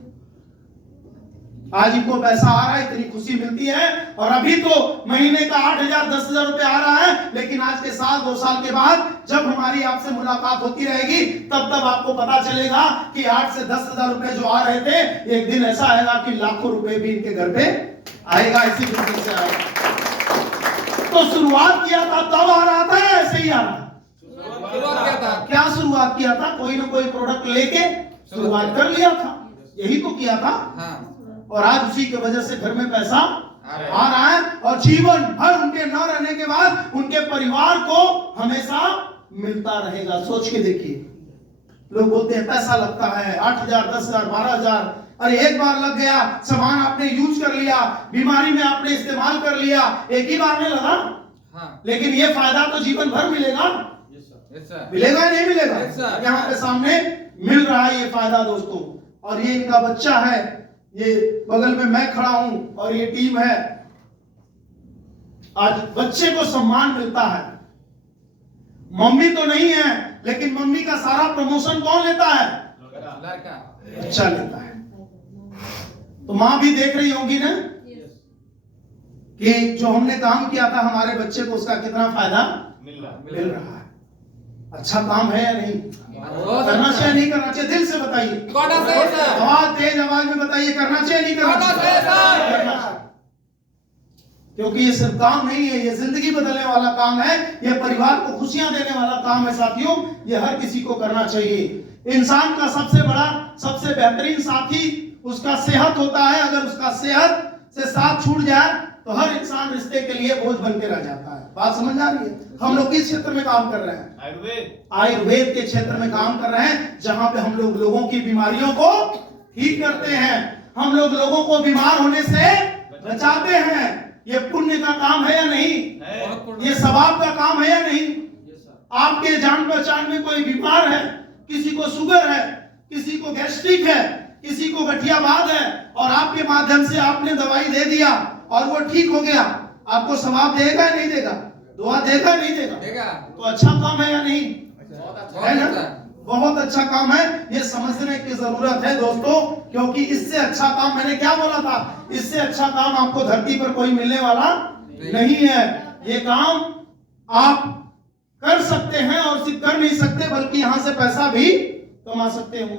आज इनको पैसा आ रहा है, इतनी खुशी मिलती है, और अभी तो महीने का 8,000 10,000 रुपए आ रहा है। लेकिन आज के साल 2 साल के बाद जब हमारी आपसे मुलाकात होती रहेगी, तब आपको पता चलेगा कि 8 से 10,000 रुपए जो आ रहे थे, एक दिन ऐसा आएगा कि लाखों रुपए भी इनके घर पे आएगा। इसी बिजनेस से आएगा। तो शुरुआत किया था तब आ रहा था या ऐसे ही आ रहा था? शुरुआत क्या था? क्या शुरुआत किया था? कोई ना कोई प्रोडक्ट लेके शुरुआत कर लिया था, यही तो किया था। हाँ। और आज उसी की वजह से घर में पैसा आ रहा है, और जीवन भर उनके न रहने के बाद उनके परिवार को हमेशा मिलता रहेगा। सोच के देखिए, लोग बोलते हैं पैसा लगता है 8,000, 10,000, 12,000। अरे एक बार लग गया, सामान आपने यूज कर लिया, बीमारी में आपने इस्तेमाल कर लिया, एक ही बार में लगा। हाँ। लेकिन ये फायदा तो जीवन भर मिलेगा, यस सर। मिलेगा या नहीं मिलेगा? Yes, sir. यहाँ पे सामने मिल रहा है ये फायदा दोस्तों। और ये इनका बच्चा है, ये बगल में मैं खड़ा हूं और ये टीम है। आज बच्चे को सम्मान मिलता है, मम्मी तो नहीं है, लेकिन मम्मी का सारा प्रमोशन कौन लेता है? लड़का। बच्चा लेता है। तो माँ भी देख रही होगी ना कि जो हमने काम किया था हमारे बच्चे को, उसका कितना फायदा मिल रहा है। अच्छा काम है या नहीं? करना चाहिए नहीं करना चाहिए? दिल से बताइए, करना चाहिए सर। आवाज तेज आवाज में बताइए, करना चाहिए नहीं करना करना चाहिए सर। करना चाहिए। क्योंकि ये सिर्फ काम नहीं है, ये जिंदगी बदलने वाला काम है, ये परिवार को खुशियां देने वाला काम है साथियों। ये हर किसी को करना चाहिए। इंसान का सबसे बड़ा, सबसे बेहतरीन साथी उसका सेहत होता है। अगर उसका सेहत से साथ छूट जाए तो हर इंसान रिश्ते के लिए बोझ बन के रह जाता है। बात समझ आ रही है? हम लोग किस क्षेत्र में काम कर रहे हैं? आयुर्वेद के क्षेत्र में काम कर रहे हैं, जहां पे हम लोग लोगों की बीमारियों को ठीक करते हैं। हम लोग लोगों को बीमार होने से बचाते हैं। ये पुण्य का काम है या नहीं? ये सवाब का काम है या नहीं? आपके जान पहचान में कोई बीमार है, किसी को शुगर है, किसी को गैस्ट्रिक है, किसी को गठियावाद है, और आपके माध्यम से आपने दवाई दे दिया और वो ठीक हो गया, आपको सवाब देगा या नहीं देगा? दुआ देगा नहीं देगा? देगा। तो अच्छा काम है या नहीं? है ना? सर। बहुत अच्छा काम है। ये समझने की जरूरत है दोस्तों, क्योंकि इससे अच्छा काम, मैंने क्या बोला था, इससे अच्छा काम आपको धरती पर कोई मिलने वाला नहीं है। ये काम आप कर सकते हैं, और सिर्फ कर नहीं सकते बल्कि यहां से पैसा भी कमा सकते हो।